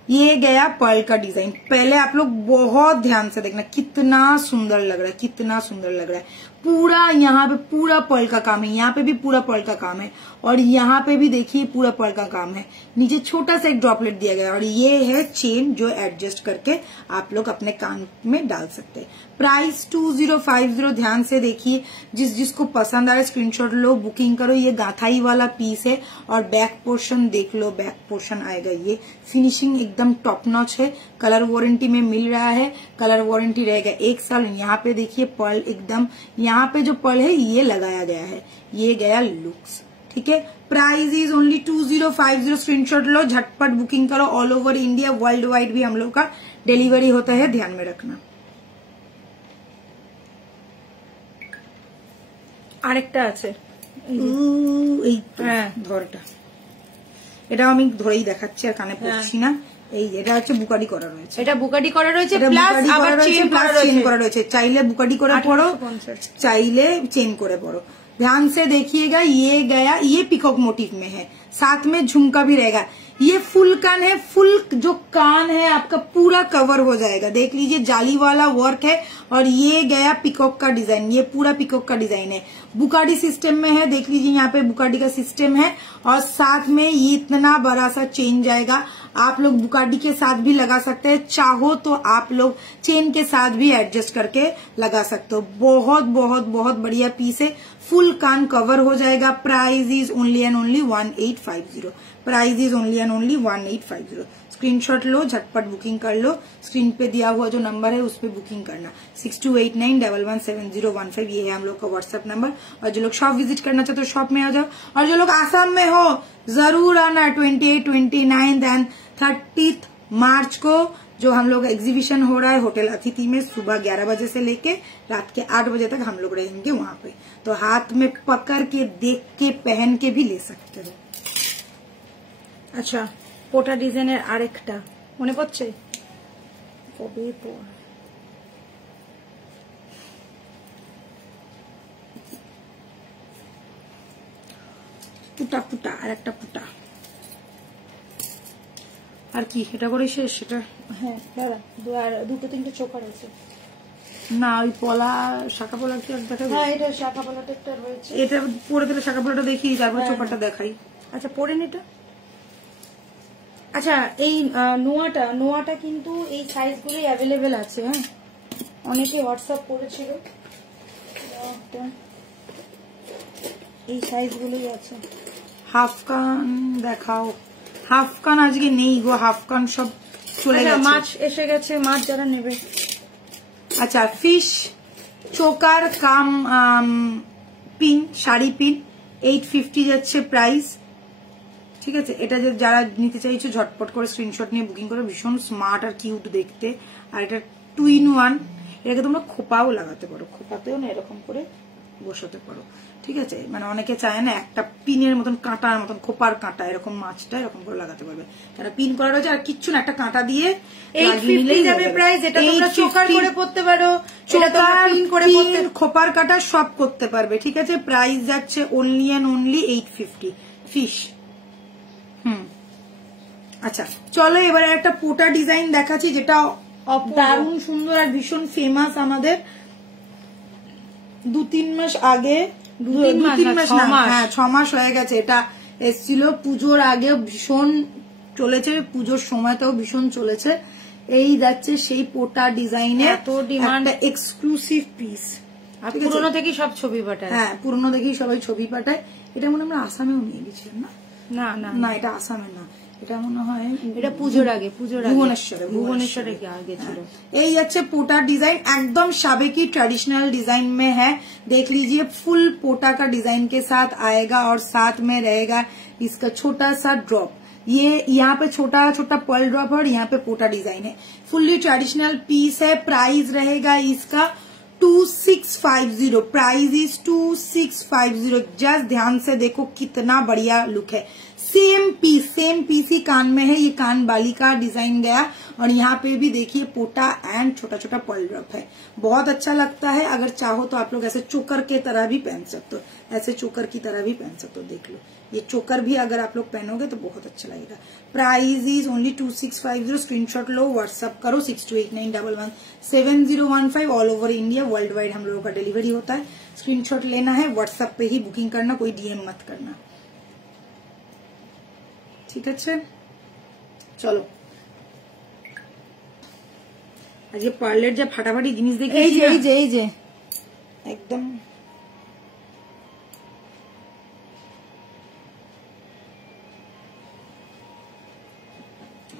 ये गया पर्ल का डिजाइन। पहले आप लोग बहुत ध्यान से देखना, कितना सुंदर लग रहा है, कितना सुंदर लग रहा है। पूरा यहाँ पे पूरा पर्ल का काम है, यहाँ पे भी पूरा पर्ल का काम है और यहाँ पे भी देखिए पूरा पर्ल का काम है। नीचे छोटा सा एक ड्रॉपलेट दिया गया और ये है चेन जो एडजस्ट करके आप लोग अपने कान में डाल सकते हैं। प्राइस 2050। ध्यान से देखिए, जिसको पसंद आ रहा है स्क्रीनशॉट लो, बुकिंग करो। ये गाथाई वाला पीस है और बैक पोर्शन देख लो, बैक पोर्शन आएगा। ये फिनिशिंग एकदम टॉप नॉच है। कलर वारंटी में मिल रहा है, कलर वारंटी रहेगा 1 साल। यहाँ पे देखिए पर्ल एकदम, यहाँ पे जो पर्ल है ये लगाया गया है। ये गया लुक्स। ठीक है, प्राइस इज ओनली 2050। स्क्रीनशॉट लो, झटपट बुकिंग करो। All over India world wide भी हम लोग का डिलीवरी होता है, ध्यान में रखना। আরেকটা আছে, এই ধরটা, এটা আমি ধরেই দেখাচ্ছি আর কানে পড়ছি না। এই এটা হচ্ছে বুকাডি করা রয়েছে, এটা বুকাডি করা রয়েছে প্লাস আবার চেন করা রয়েছে। চাইলে বুকাডি করে পড়ো, চাইলে চেন করে পড়ো। ध्यान से देखिएगा, ये गया, ये पिकॉक मोटिव में है, साथ में झुमका भी रहेगा। ये फुल कान है, फुल जो कान है आपका पूरा कवर हो जाएगा। देख लीजिए जाली वाला वर्क है और ये गया पिकॉक का डिजाइन, ये पूरा पिकॉक का डिजाइन है। बुकाडी सिस्टम में है, देख लीजिए यहाँ पे बुकाडी का सिस्टम है और साथ में ये इतना बड़ा सा चेन जाएगा। आप लोग बुकाडी के साथ भी लगा सकते हैं, चाहो तो आप लोग चेन के साथ भी एडजस्ट करके लगा सकते हो। बहुत बहुत बहुत बढ़िया पीस है, फुल कान कवर हो जाएगा। Price is only and only 1850। Price is only and only 1850। Screenshot लो, झटपट बुकिंग कर लो। स्क्रीन पे दिया हुआ जो नंबर है उस पे बुकिंग करना, 6289117015 ये है हम लोग का व्हाट्सएप नंबर। और जो लोग शॉप विजिट करना चाहते हो शॉप में आ जाओ, और जो लोग आसाम में हो जरूर आना। 28, 29 एंड 30 मार्च को जो हम लोग एग्जीबिशन हो रहा है होटल अतिथि में, सुबह 11 बजे से लेके रात के 8 बजे तक हम लोग रहेंगे वहां पे। तो हाथ में पकड़ के, देख के, पहन के भी ले सकते हो। আচ্ছা, পোটা ডিজাইনের আরেকটা মনে পড়ছে, কবে পর পুটা পুটা আরেকটা পুটা আর কি এটা করে শেষ? সেটা হ্যাঁ দাদা, দুটো তিনটে চোকার আছে না, ওই পলা শাখা পলা কি দেখা? হ্যাঁ, এটা শাখা পলাটা একটা রয়েছে। এটা পরে দিলে শাখা পলাটা দেখি, তারপর চোকারটা দেখাই। আচ্ছা, পরে নিটা। আচ্ছা, এই নোয়াটা কিন্তু এই সাইজগুলোই অ্যাভেলেবেল আছে। হ্যাঁ, অনেকে হোয়াটসঅ্যাপ করেছিল, এই সাইজগুলোই আছে। হাফ কান দেখাও। হাফ কান আজকে নেই গো, হাফ কান সব চলে গেছে। মাছ এসে গেছে, মাছ যারা নেবে। আচ্ছা, ফিশ চোকার কাম পিন, শাড়ি পিন 850 যাচ্ছে প্রাইস। ঠিক আছে, এটা যারা নিতে চাইছো ঝটপট করে স্ক্রিনশট নিয়ে বুকিং করো। ভীষণ স্মার্ট আর কিউট দেখতে। আর এটা 2 in 1, এটাকে তোমরা খোপাও লাগাতে পারো, খোপাতেও না এরকম করে বসাতে পারো। ঠিক আছে, মানে অনেকে চায় না একটা পিনের মতন, কাঁটার মতন, খোপার কাঁটা, এরকম মাছটা এরকম করে লাগাতে পারবে। তারা পিন করা রয়েছে আর কিচ্ছু না, একটা কাঁটা দিয়ে 850 যাবে প্রাইস। এটা তোমরা চোকার করে পড়তে পারো, চোকার, পিন, খোপার কাঁটা সব করতে পারবে। ঠিক আছে, প্রাইস যাচ্ছে ওনলি এন্ড ওনলি 850। ফিশ। আচ্ছা চলো এবারে একটা পোটা ডিজাইন দেখাচ্ছি, যেটা দারুণ সুন্দর আর ভীষণ ফেমাস। আমাদের 2-3 মাস আগে, 2-3 মাস না, হ্যাঁ 6 মাস হয়ে গেছে। এটা এসেছিল পুজোর আগে, ভীষণ চলেছে, পুজোর সময়তেও ভীষণ চলেছে। এই যাচ্ছে সেই পোটা ডিজাইনের একটা এক্সক্লুসিভ পিস। আর পুরনো থেকেই সব ছবি পাঠায়। হ্যাঁ পুরনো থেকেই সবাই ছবি পাঠায়। এটা মনে আমরা আসামেও নিয়ে গেছিলাম না? না না না এটা আসামে না, এটা মনে হয় এটা পুজোর আগে ভुवनेश्वर গেছিল। এই যাচ্ছে पोटा डिजाइन, एकदम साबेकी ट्रेडिशनल डिजाइन में है। देख लीजिए फुल पोटा का डिजाइन के साथ आएगा और साथ में रहेगा इसका छोटा सा ड्रॉप। ये यहाँ पे छोटा छोटा पर्ल ड्रॉप और यहाँ पे पोटा डिजाइन है। फुल्ली ट्रेडिशनल पीस है। प्राइस रहेगा इसका 2650। Price is 2650। जस्ट ध्यान से देखो कितना बढ़िया लुक है। सेम पीस ही कान में है। ये कान बाली का डिजाइन गया और यहाँ पे भी देखिए पोटा एंड छोटा छोटा पर्ल ड्रॉप है। बहुत अच्छा लगता है। अगर चाहो तो आप लोग ऐसे चोकर के तरह भी पहन सकते हो, ऐसे चोकर की तरह भी पहन सकते हो। देख लो ये चोकर भी अगर आप लोग पहनोगे तो बहुत अच्छा लगेगा। Price is only 2650। स्क्रीनशॉट लो, व्हाट्सअप करो 6289117015। All over India worldwide हम लोगों का डिलीवरी होता है। स्क्रीनशॉट लेना है, व्हाट्सएप पे ही बुकिंग करना, कोई डीएम मत करना, ঠিক আছে? চলো আজকে পার্লের যা ফাটাফাটি জিনিস দেখি। এই যে একদম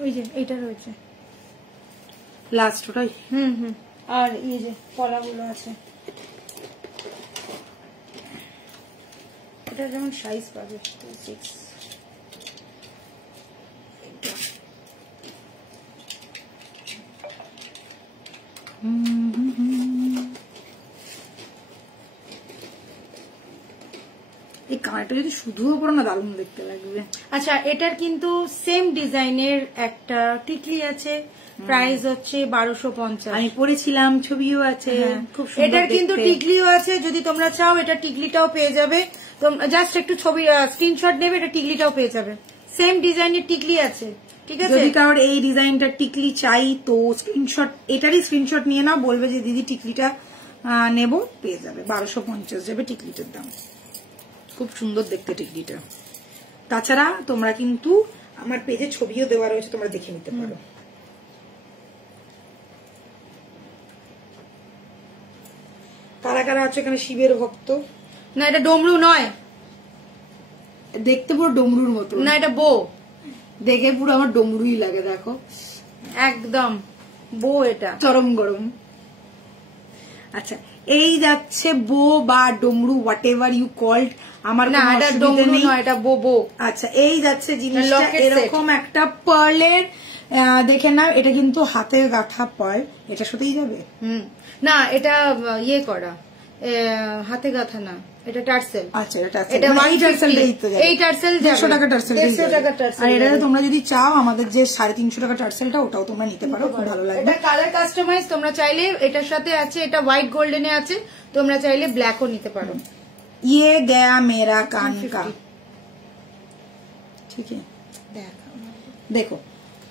ওই যে এইটা রয়েছে লাস্ট ওটাই। আর এই যে পলাগুলো আছে, এটা যেমন সাইজ পাবে 26। এই কাঁটা যদি শুধুও পড়ো না দারুণ দেখতে লাগবে। আচ্ছা এটার কিন্তু সেম ডিজাইনের একটা টিকলি আছে, প্রাইস হচ্ছে 1250। আমি পরেছিলাম, ছবিও আছে খুব সুন্দর। এটার কিন্তু টিকলিও আছে, যদি তোমরা চাও এটা টিকলিটাও পেয়ে যাবে। তোমরা জাস্ট একটু ছবি স্ক্রিনশট নেবে, এটা টিকলিটাও পেয়ে যাবে। সেম ডিজাইনের টিকলি আছে, ঠিক আছে? যদি কারোর এই ডিজাইনটা টিকলি চাই তো স্ক্রিনশট, এটারই স্ক্রিনশট নিয়ে নাও, বলবে যে দিদি টিকলিটা নেব, পেয়ে যাবে। 1250 যাবে টিকলিটার দাম। খুব সুন্দর দেখতে টিকলিটা। তাছাড়া তোমরা কিন্তু আমার পেজে ছবিও দেওয়া রয়েছে, তোমরা দেখে নিতে পারো। কারা কারা আছে এখানে শিবের ভক্ত? না এটা ডমরু নয়, দেখতে পুরো ডমরুর মতো। না এটা বো, দেখে পুরো আমার ডমরুই লাগে। দেখো একদম বো, এটা চরম গরম। আচ্ছা এই যাচ্ছে বো বা ডমরু, হোয়াট এভার ইউ কল্ড। আমার না এটা ডমরু নয়, এটা বো বো। আচ্ছা এই যাচ্ছে জিনিসটা এরকম একটা পার্লের, দেখে নাও। এটা কিন্তু হাতের গাঁথা পার্ল, এটা সত্যিই যাবে। না এটা ইয়ে করা, হাতে গাঁথা না, এটা টার্সেল। আচ্ছা এটা টার্সেল, এই টার্সেলটাই তো যাবে। এই টার্সেল 150 টাকা টার্সেল। 150 টাকা টার্সেল। আর এটা তোমরা যদি চাও আমাদের যে 350 টাকা টার্সেলটা, ওটাও তোমরা নিতে পারো, খুব ভালো লাগবে। এটা কালার কাস্টমাইজ, তোমরা চাইলে এটার সাথে আছে, এটা হোয়াইট গোল্ডেনে আছে, তোমরা চাইলে ব্ল্যাকও নিতে পারো। ये गया मेरा कान का, ठीक है? देखो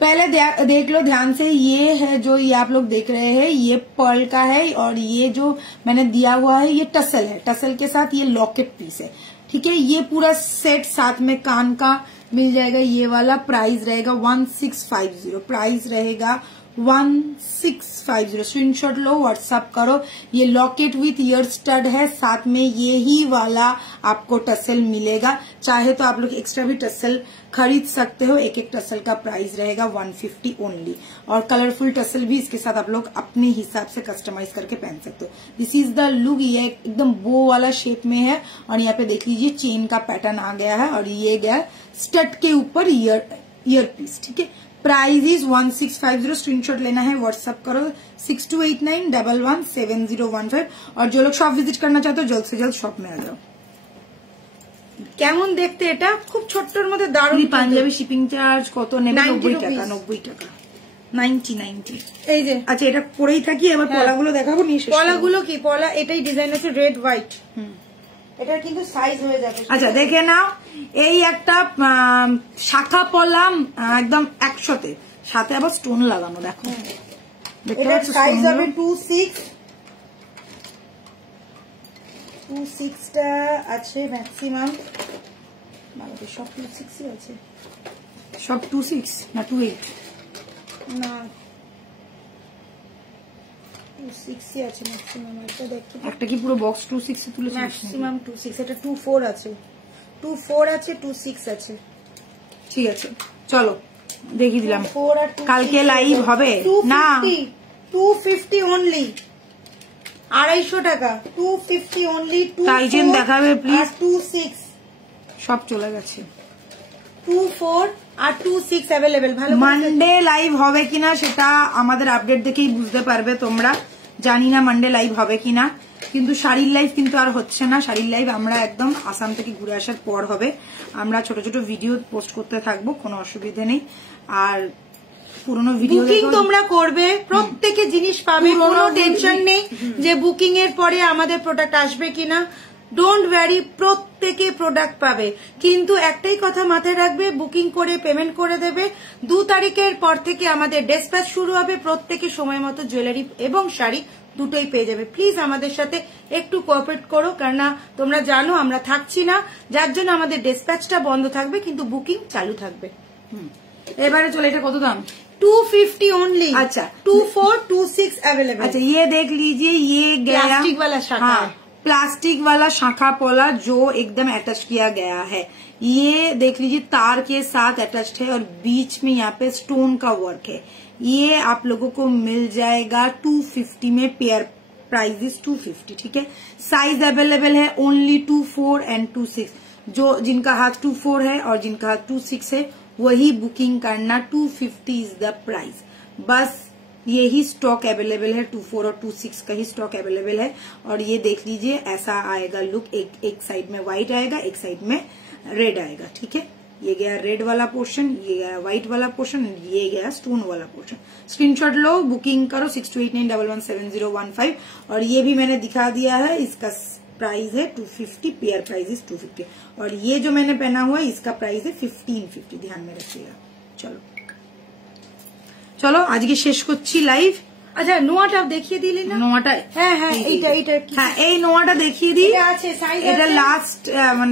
पहले देख लो ध्यान से। ये है जो ये आप लोग देख रहे हैं, ये पर्ल का है और ये जो मैंने दिया हुआ है ये टसल है। टसल के साथ ये लॉकेट पीस है, ठीक है? ये पूरा सेट साथ में कान का मिल जाएगा। ये वाला प्राइस रहेगा 1650। प्राइस रहेगा 1650। स्क्रीनशॉट लो, व्हाट्सएप करो। ये लॉकेट विथ ईयर स्टड है, साथ में यही वाला आपको टसल मिलेगा। चाहे तो आप लोग एक्स्ट्रा भी टसल खरीद सकते हो। एक एक टसल का प्राइस रहेगा 150 ओनली। और कलरफुल टसल भी इसके साथ आप लोग अपने हिसाब से कस्टमाइज करके पहन सकते हो। This is the look. ये एकदम बो वाला शेप में है और यहाँ पे देख लीजिए चेन का पैटर्न आ गया है और ये गया स्टड के ऊपर ईयर पीस, ठीक है? Price is 1650। स्क्रीनशॉट लेना है, व्हाट्सएप करो 6289117015। और जो लोग शॉप विजिट करना चाहते हो जल्द से जल्द शॉप में आ जाओ। কেমন দেখতে এটা, খুব ছোট্টর মধ্যে দারুণ। পাঞ্জাবি শিপিং চার্জ কত নেবে? 90 টাকা। 90 টাকা 90। এই যে আচ্ছা এটা পরেই থাকি, এবার পলাগুলো দেখাবো। নিয়ে পলাগুলো কি পলা, এটাই ডিজাইন আছে রেড হোয়াইট। এটার কিন্তু সাইজ হয়ে যাবে। আচ্ছা দেখে নাও, এই একটা শাখা পলা একদম 100-তে, সাথে আবার স্টোন লাগানো। দেখো এটার সাইজ হবে 26টা আছে ম্যাক্সিমাম। সব 26ই আছে, সব 26 না 28? না 26ই আছে ম্যাক্সিমাম। এটা দেখো, একটা কি পুরো বক্স 26 এ তুলেছে? ম্যাক্সিমাম 26। এটা 24 আছে, 24 আছে, 26 আছে। ঠিক আছে চলো দেখিয়ে দিলাম। কালকে লাইভ হবে না? 250 অনলি, 250 টাকা, 250 অনলি। টাইজেন দেখাবে প্লিজ। 26 সব চলে গেছে। 24 আর 26 অ্যাভেলেবেল। ভালো মানডে লাইভ হবে কিনা সেটা আমাদের আপডেট দেখেই বুঝতে পারবে তোমরা। জানি না মানডে লাইভ হবে কিনা, কিন্তু শাড়ির লাইভ কিন্তু আর হচ্ছে না। শাড়ির লাইভ আমরা একদম আসাম থেকে ঘুরে আসার পর হবে। আমরা ছোট ছোট ভিডিও পোস্ট করতে থাকবো, কোনো অসুবিধা নেই। আর পুরনো ভিডিও বুকিং তোমরা করবে, প্রত্যেকে জিনিস পাবে, কোনো টেনশন নেই যে বুকিং এর পরে আমাদের প্রোডাক্ট আসবে কিনা। ডোন্ট ওয়ারি, প্রত্যেকে প্রোডাক্ট পাবে। কিন্তু একটাই কথা মাথায় রাখবে, বুকিং করে পেমেন্ট করে দেবে। 2 তারিখের পর থেকে আমাদের ডেসপ্যাচ শুরু হবে। প্রত্যেকে সময় মতো জুয়েলারি এবং শাড়ি দুটোই পেয়ে যাবে। প্লিজ আমাদের সাথে একটু কোঅপারেট করো, কারণ তোমরা জানো আমরা থাকছি না, যার জন্য আমাদের ডেসপ্যাচটা বন্ধ থাকবে, কিন্তু বুকিং চালু থাকবে। এবারে চলে, এটা কত দাম? 250 ओनली। अच्छा 24, 26 अवेलेबल। अच्छा ये देख लीजिए, ये गया प्लास्टिक वाला शाखा। हाँ, प्लास्टिक वाला शाखा पोला जो एकदम अटैच किया गया है। ये देख लीजिए तार के साथ अटैच्ड है और बीच में यहाँ पे स्टोन का वर्क है। ये आप लोगों को मिल जाएगा 250 में। Pair price is 250। ठीक है, साइज अवेलेबल है ओनली 24 एंड 26। जो जिनका हाथ 24 है और जिनका हाथ 26 है वही बुकिंग करना। 250 इज द प्राइस। बस यही स्टॉक अवेलेबल है, 24 और 26 का ही स्टॉक अवेलेबल है। और ये देख लीजिए ऐसा आएगा लुक। एक साइड में व्हाइट आएगा, एक साइड में रेड आएगा। ठीक है, ये गया रेड वाला पोर्शन, ये गया व्हाइट वाला पोर्शन, ये गया स्टोन वाला पोर्शन। स्क्रीनशॉट लो, बुकिंग करो 6289117015। और ये भी मैंने दिखा दिया है, इसका प्राइस है 250, पेयर प्राइस इज 250। और ये जो मैंने पहना हुआ है इसका प्राइस है 1550, ध्यान में रखिएगा। चलो চলো আজকে শেষ করছি লাইভ। আচ্ছা নোয়াটা দেখিয়ে দিলি না? নোয়াটা হ্যাঁ হ্যাঁ, এইটা হ্যাঁ, এই নোয়াটা দেখিয়ে দিই। এটা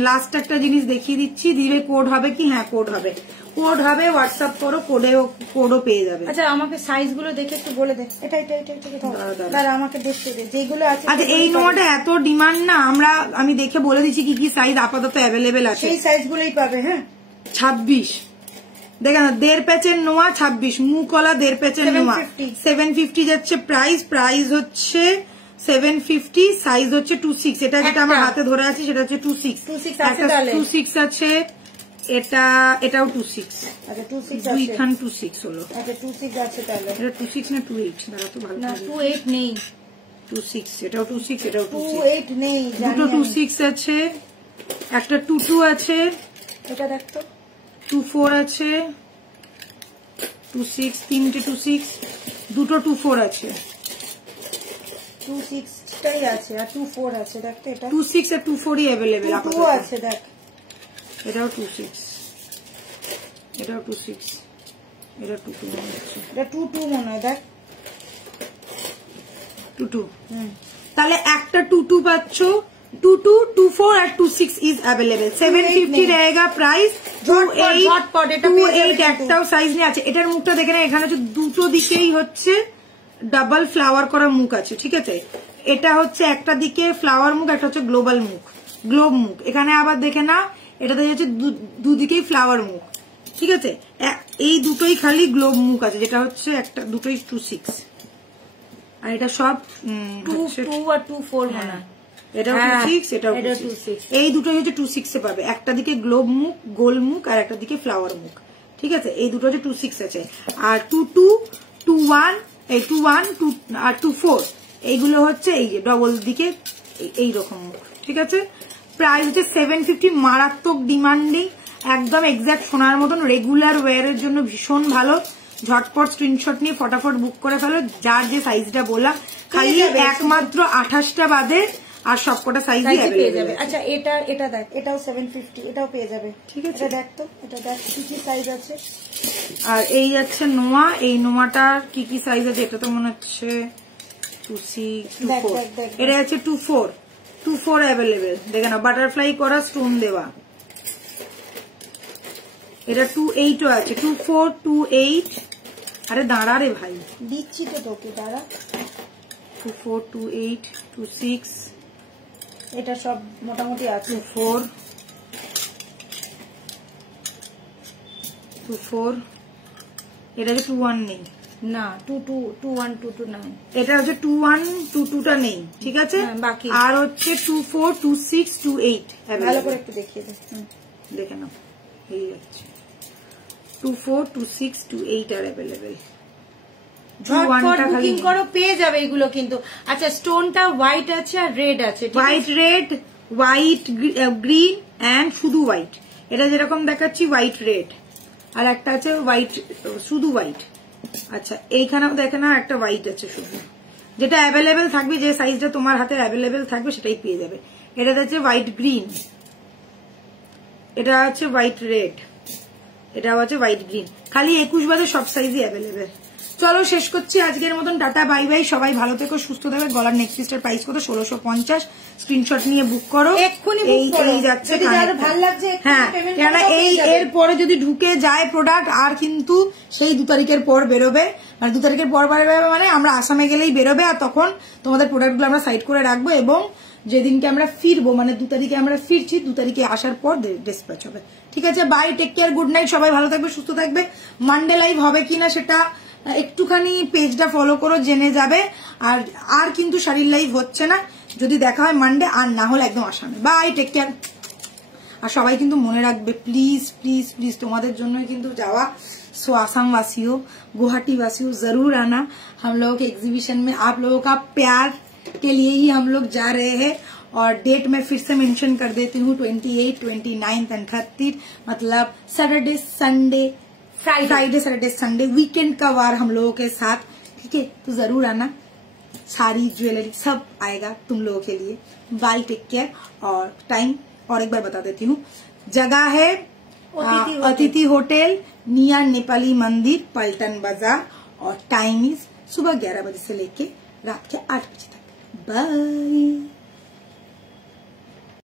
লাস্ট একটা জিনিস দেখিয়ে দিচ্ছি। দিলে কোড হবে কি? হ্যাঁ কোড হবে, কোড হবে। হোয়াটসঅ্যাপ করো, কোডও পেয়ে যাবে। আচ্ছা আমাকে সাইজ গুলো দেখে একটু বলে দে। এটা দাঁড়া আমাকে দেখতে দে যেগুলো আছে। আচ্ছা এই নোয়াটা এত ডিমান্ড না, আমি দেখে বলে দিচ্ছি কি কি সাইজ আপাতত অ্যাভেলেবেল আছে। সেই সাইজ গুলোই পাবে। হ্যাঁ 26 দেখেন, 1.5 প্যাচের নোয়া 26, মুখওয়ালা 1.5 প্যাচের নোয়া 750 যাচ্ছে প্রাইস হচ্ছে 750, সাইজ হচ্ছে 26। এটা যেটা আমার হাতে ধরে আছে সেটা হচ্ছে 26 আছে। এটাও 26। আচ্ছা 26 আছে, দুইখান 26 হলো। আচ্ছা 26 আছে তাহলে। এটা 26 না 28? দাঁড়া তো ভালো না 28 নেই, 26। এটাও 26, এটাও 28 নেই। দুটো 26 আছে, একটা 22 আছে, এটা দেখ তো 24 আছে, 26, তিনটে 26, দুটো 24 আছে। 26 টাই আছে আর 24 আছে। দেখ তো এটা 26 আর 24ই अवेलेबल আপাতত আছে। দেখ এটাও 26, এটাও 26, এটা 22 মনে হচ্ছে। এটা 22 মনে হয়। দেখ 22। তাহলে একটা 22 পাচ্ছ। 22, 24 और 26 इज अवेलेबल। 750 रहेगा प्राइस। 28 একটাও সাইজ নেই আছে। এটার মুখটা দেখে না, এখানে হচ্ছে দুটো দিকেই হচ্ছে ডাবল ফ্লাওয়ার করা মুখ আছে। ঠিক আছে, এটা হচ্ছে একটা দিকে ফ্লাওয়ার মুখ, একটা হচ্ছে গ্লোব মুখ। এখানে আবার দেখে না, এটাতে হচ্ছে দুদিকেই ফ্লাওয়ার মুখ। ঠিক আছে, এই দুটোই খালি গ্লোব মুখ আছে, যেটা হচ্ছে একটা দুটোই 26। আর এটা সব 2 আর 24 মনে হয়। এটাও 26, এটাও 26। এই দুটোই হচ্ছে 26 এ পাবে। একটা দিকে গ্লোব মুখ, গোল মুখ, আর একটা দিকে ফ্লাওয়ার মুখ। ঠিক আছে, এই দুটো হচ্ছে 26 আছে। আর 22, 21, 21 আর 24 এইগুলো হচ্ছে এই যে ডবল দিকে এইরকম মুখ। ঠিক আছে, প্রাইস হচ্ছে 750। মারাত্মক ডিমান্ডিং, একদম এক্সাক্ট সোনার মতন, রেগুলার ওয়্যারের জন্য ভীষণ ভালো। ঝটপট স্ক্রিনশট নিয়ে ফটাফট বুক করে ফেলো, যার যে সাইজটা বললাম। খালি একমাত্র 28টা বাদে আর সবকটা সাইজ পেয়ে যাবে। আচ্ছা এটা দেখ, এটাও 750, এটাও পেয়ে যাবে। ঠিক আছে, দেখ তো, এটা দেখ কি কি সাইজ আছে। আর এই যাচ্ছে নোয়া, এই নোয়াটার কি কি সাইজ আছে? এটা তো মনে হচ্ছে 2C 24, এটা আছে 24 অ্যাভেলেবেল। দেখে না, বাটারফ্লাই করা স্টোন দেওয়া। এটা 28ও আছে, 24, 28। আরে দাঁড়া রে ভাই, দিচ্ছি তো তোকে, দাঁড়া। 24, 28, 26, এটা সব মোটামুটি আছে। 24, এটা হচ্ছে 21 নেই না, 22, 21, 22 না, এটা হচ্ছে 21, 22টা নেই। ঠিক আছে, বাকি আর হচ্ছে 24, 26, 28 ভালো করে একটু দেখিয়ে দে। দেখে নাও, এই যাচ্ছে 24, 26, 28 আর অ্যাভেলেবেল। ঝটপট বুকিং করো, পেয়ে যাবে এগুলো কিন্তু। আচ্ছা, স্টোনটা হোয়াইট আছে আর রেড আছে। White red, white green and শুধু হোয়াইট। এটা যেরকম দেখাচ্ছি হোয়াইট রেড, আর একটা আছে হোয়াইট শুধু হোয়াইট। আচ্ছা, এইখানেও দেখে না একটা হোয়াইট আছে শুধু। যেটা অ্যাভেলেবেল থাকবে, যে সাইজটা তোমার হাতে অ্যাভেলেবেল থাকবে সেটাই পেয়ে যাবে। এটা হচ্ছে হোয়াইট গ্রিন, এটা হচ্ছে হোয়াইট রেড, এটা হচ্ছে হোয়াইট গ্রিন। খালি 21 বাদে সব সাইজই অ্যাভেলেবেল। চলো শেষ করছি আজকের মতন, টাটা বাই বাই। সবাই ভালো থেকো, সুস্থ থাকবে। গলার নেক পিসটার প্রাইস কত? 1650। স্ক্রিনশট নিয়ে বুক করো, এক্ষুনি এই যাচ্ছে। হ্যাঁ, কেন এই এর পরে যদি ঢুকে যায় প্রোডাক্ট, আর কিন্তু সেই 2 তারিখের পর বেরোবে। আর 2 তারিখের পর বেরোবে মানে আমরা আসামে গেলেই বেরোবে, আর তখন তোমাদের প্রোডাক্টগুলো আমরা সাইড করে রাখবো। এবং যেদিনকে আমরা ফিরবো, মানে 2 তারিখে আমরা ফিরছি, 2 তারিখে আসার পর ডিসপ্যাচ হবে। ঠিক আছে, bye, take care, good night. সবাই ভালো থাকবে, সুস্থ থাকবে। মানডে লাইভ হবে কিনা সেটা একটুখানি পেজটা ফলো করো, জেনে যাবে। আর কিন্তু শাড়ির লাইভ হচ্ছে না, যদি দেখা হয় মানডে, আর না হলে একদম আসামে। By, take care. আর সবাই কিন্তু মনে রাখবে, প্লিজ প্লিজ প্লিজ, তোমাদের জন্যই কিন্তু যাওয়া। सो आसाम वासियों, गुवाहाटी वासियों, जरूर आना हम लोगों के एग्जीबिशन में। आप लोगों का प्यार के लिए ही हम लोग जा रहे हैं। और डेट मैं फिर से मेंशन कर देती हूँ, 28, 29 एंड 30, मतलब Saturday Sunday, Friday Saturday Sunday, weekend का वार हम लोगों के साथ। ठीक है, तो जरूर आना। सारी ज्वेलरी सब आएगा तुम लोगों के लिए। Bye, take care. और टाइम और एक बार बता देती हूँ, जगह है अतिथि होटल नियर नेपाली मंदिर, पलटन बाजार। और टाइम इज सुबह 11 बजे से लेके रात के 8 बजे तक। बाय।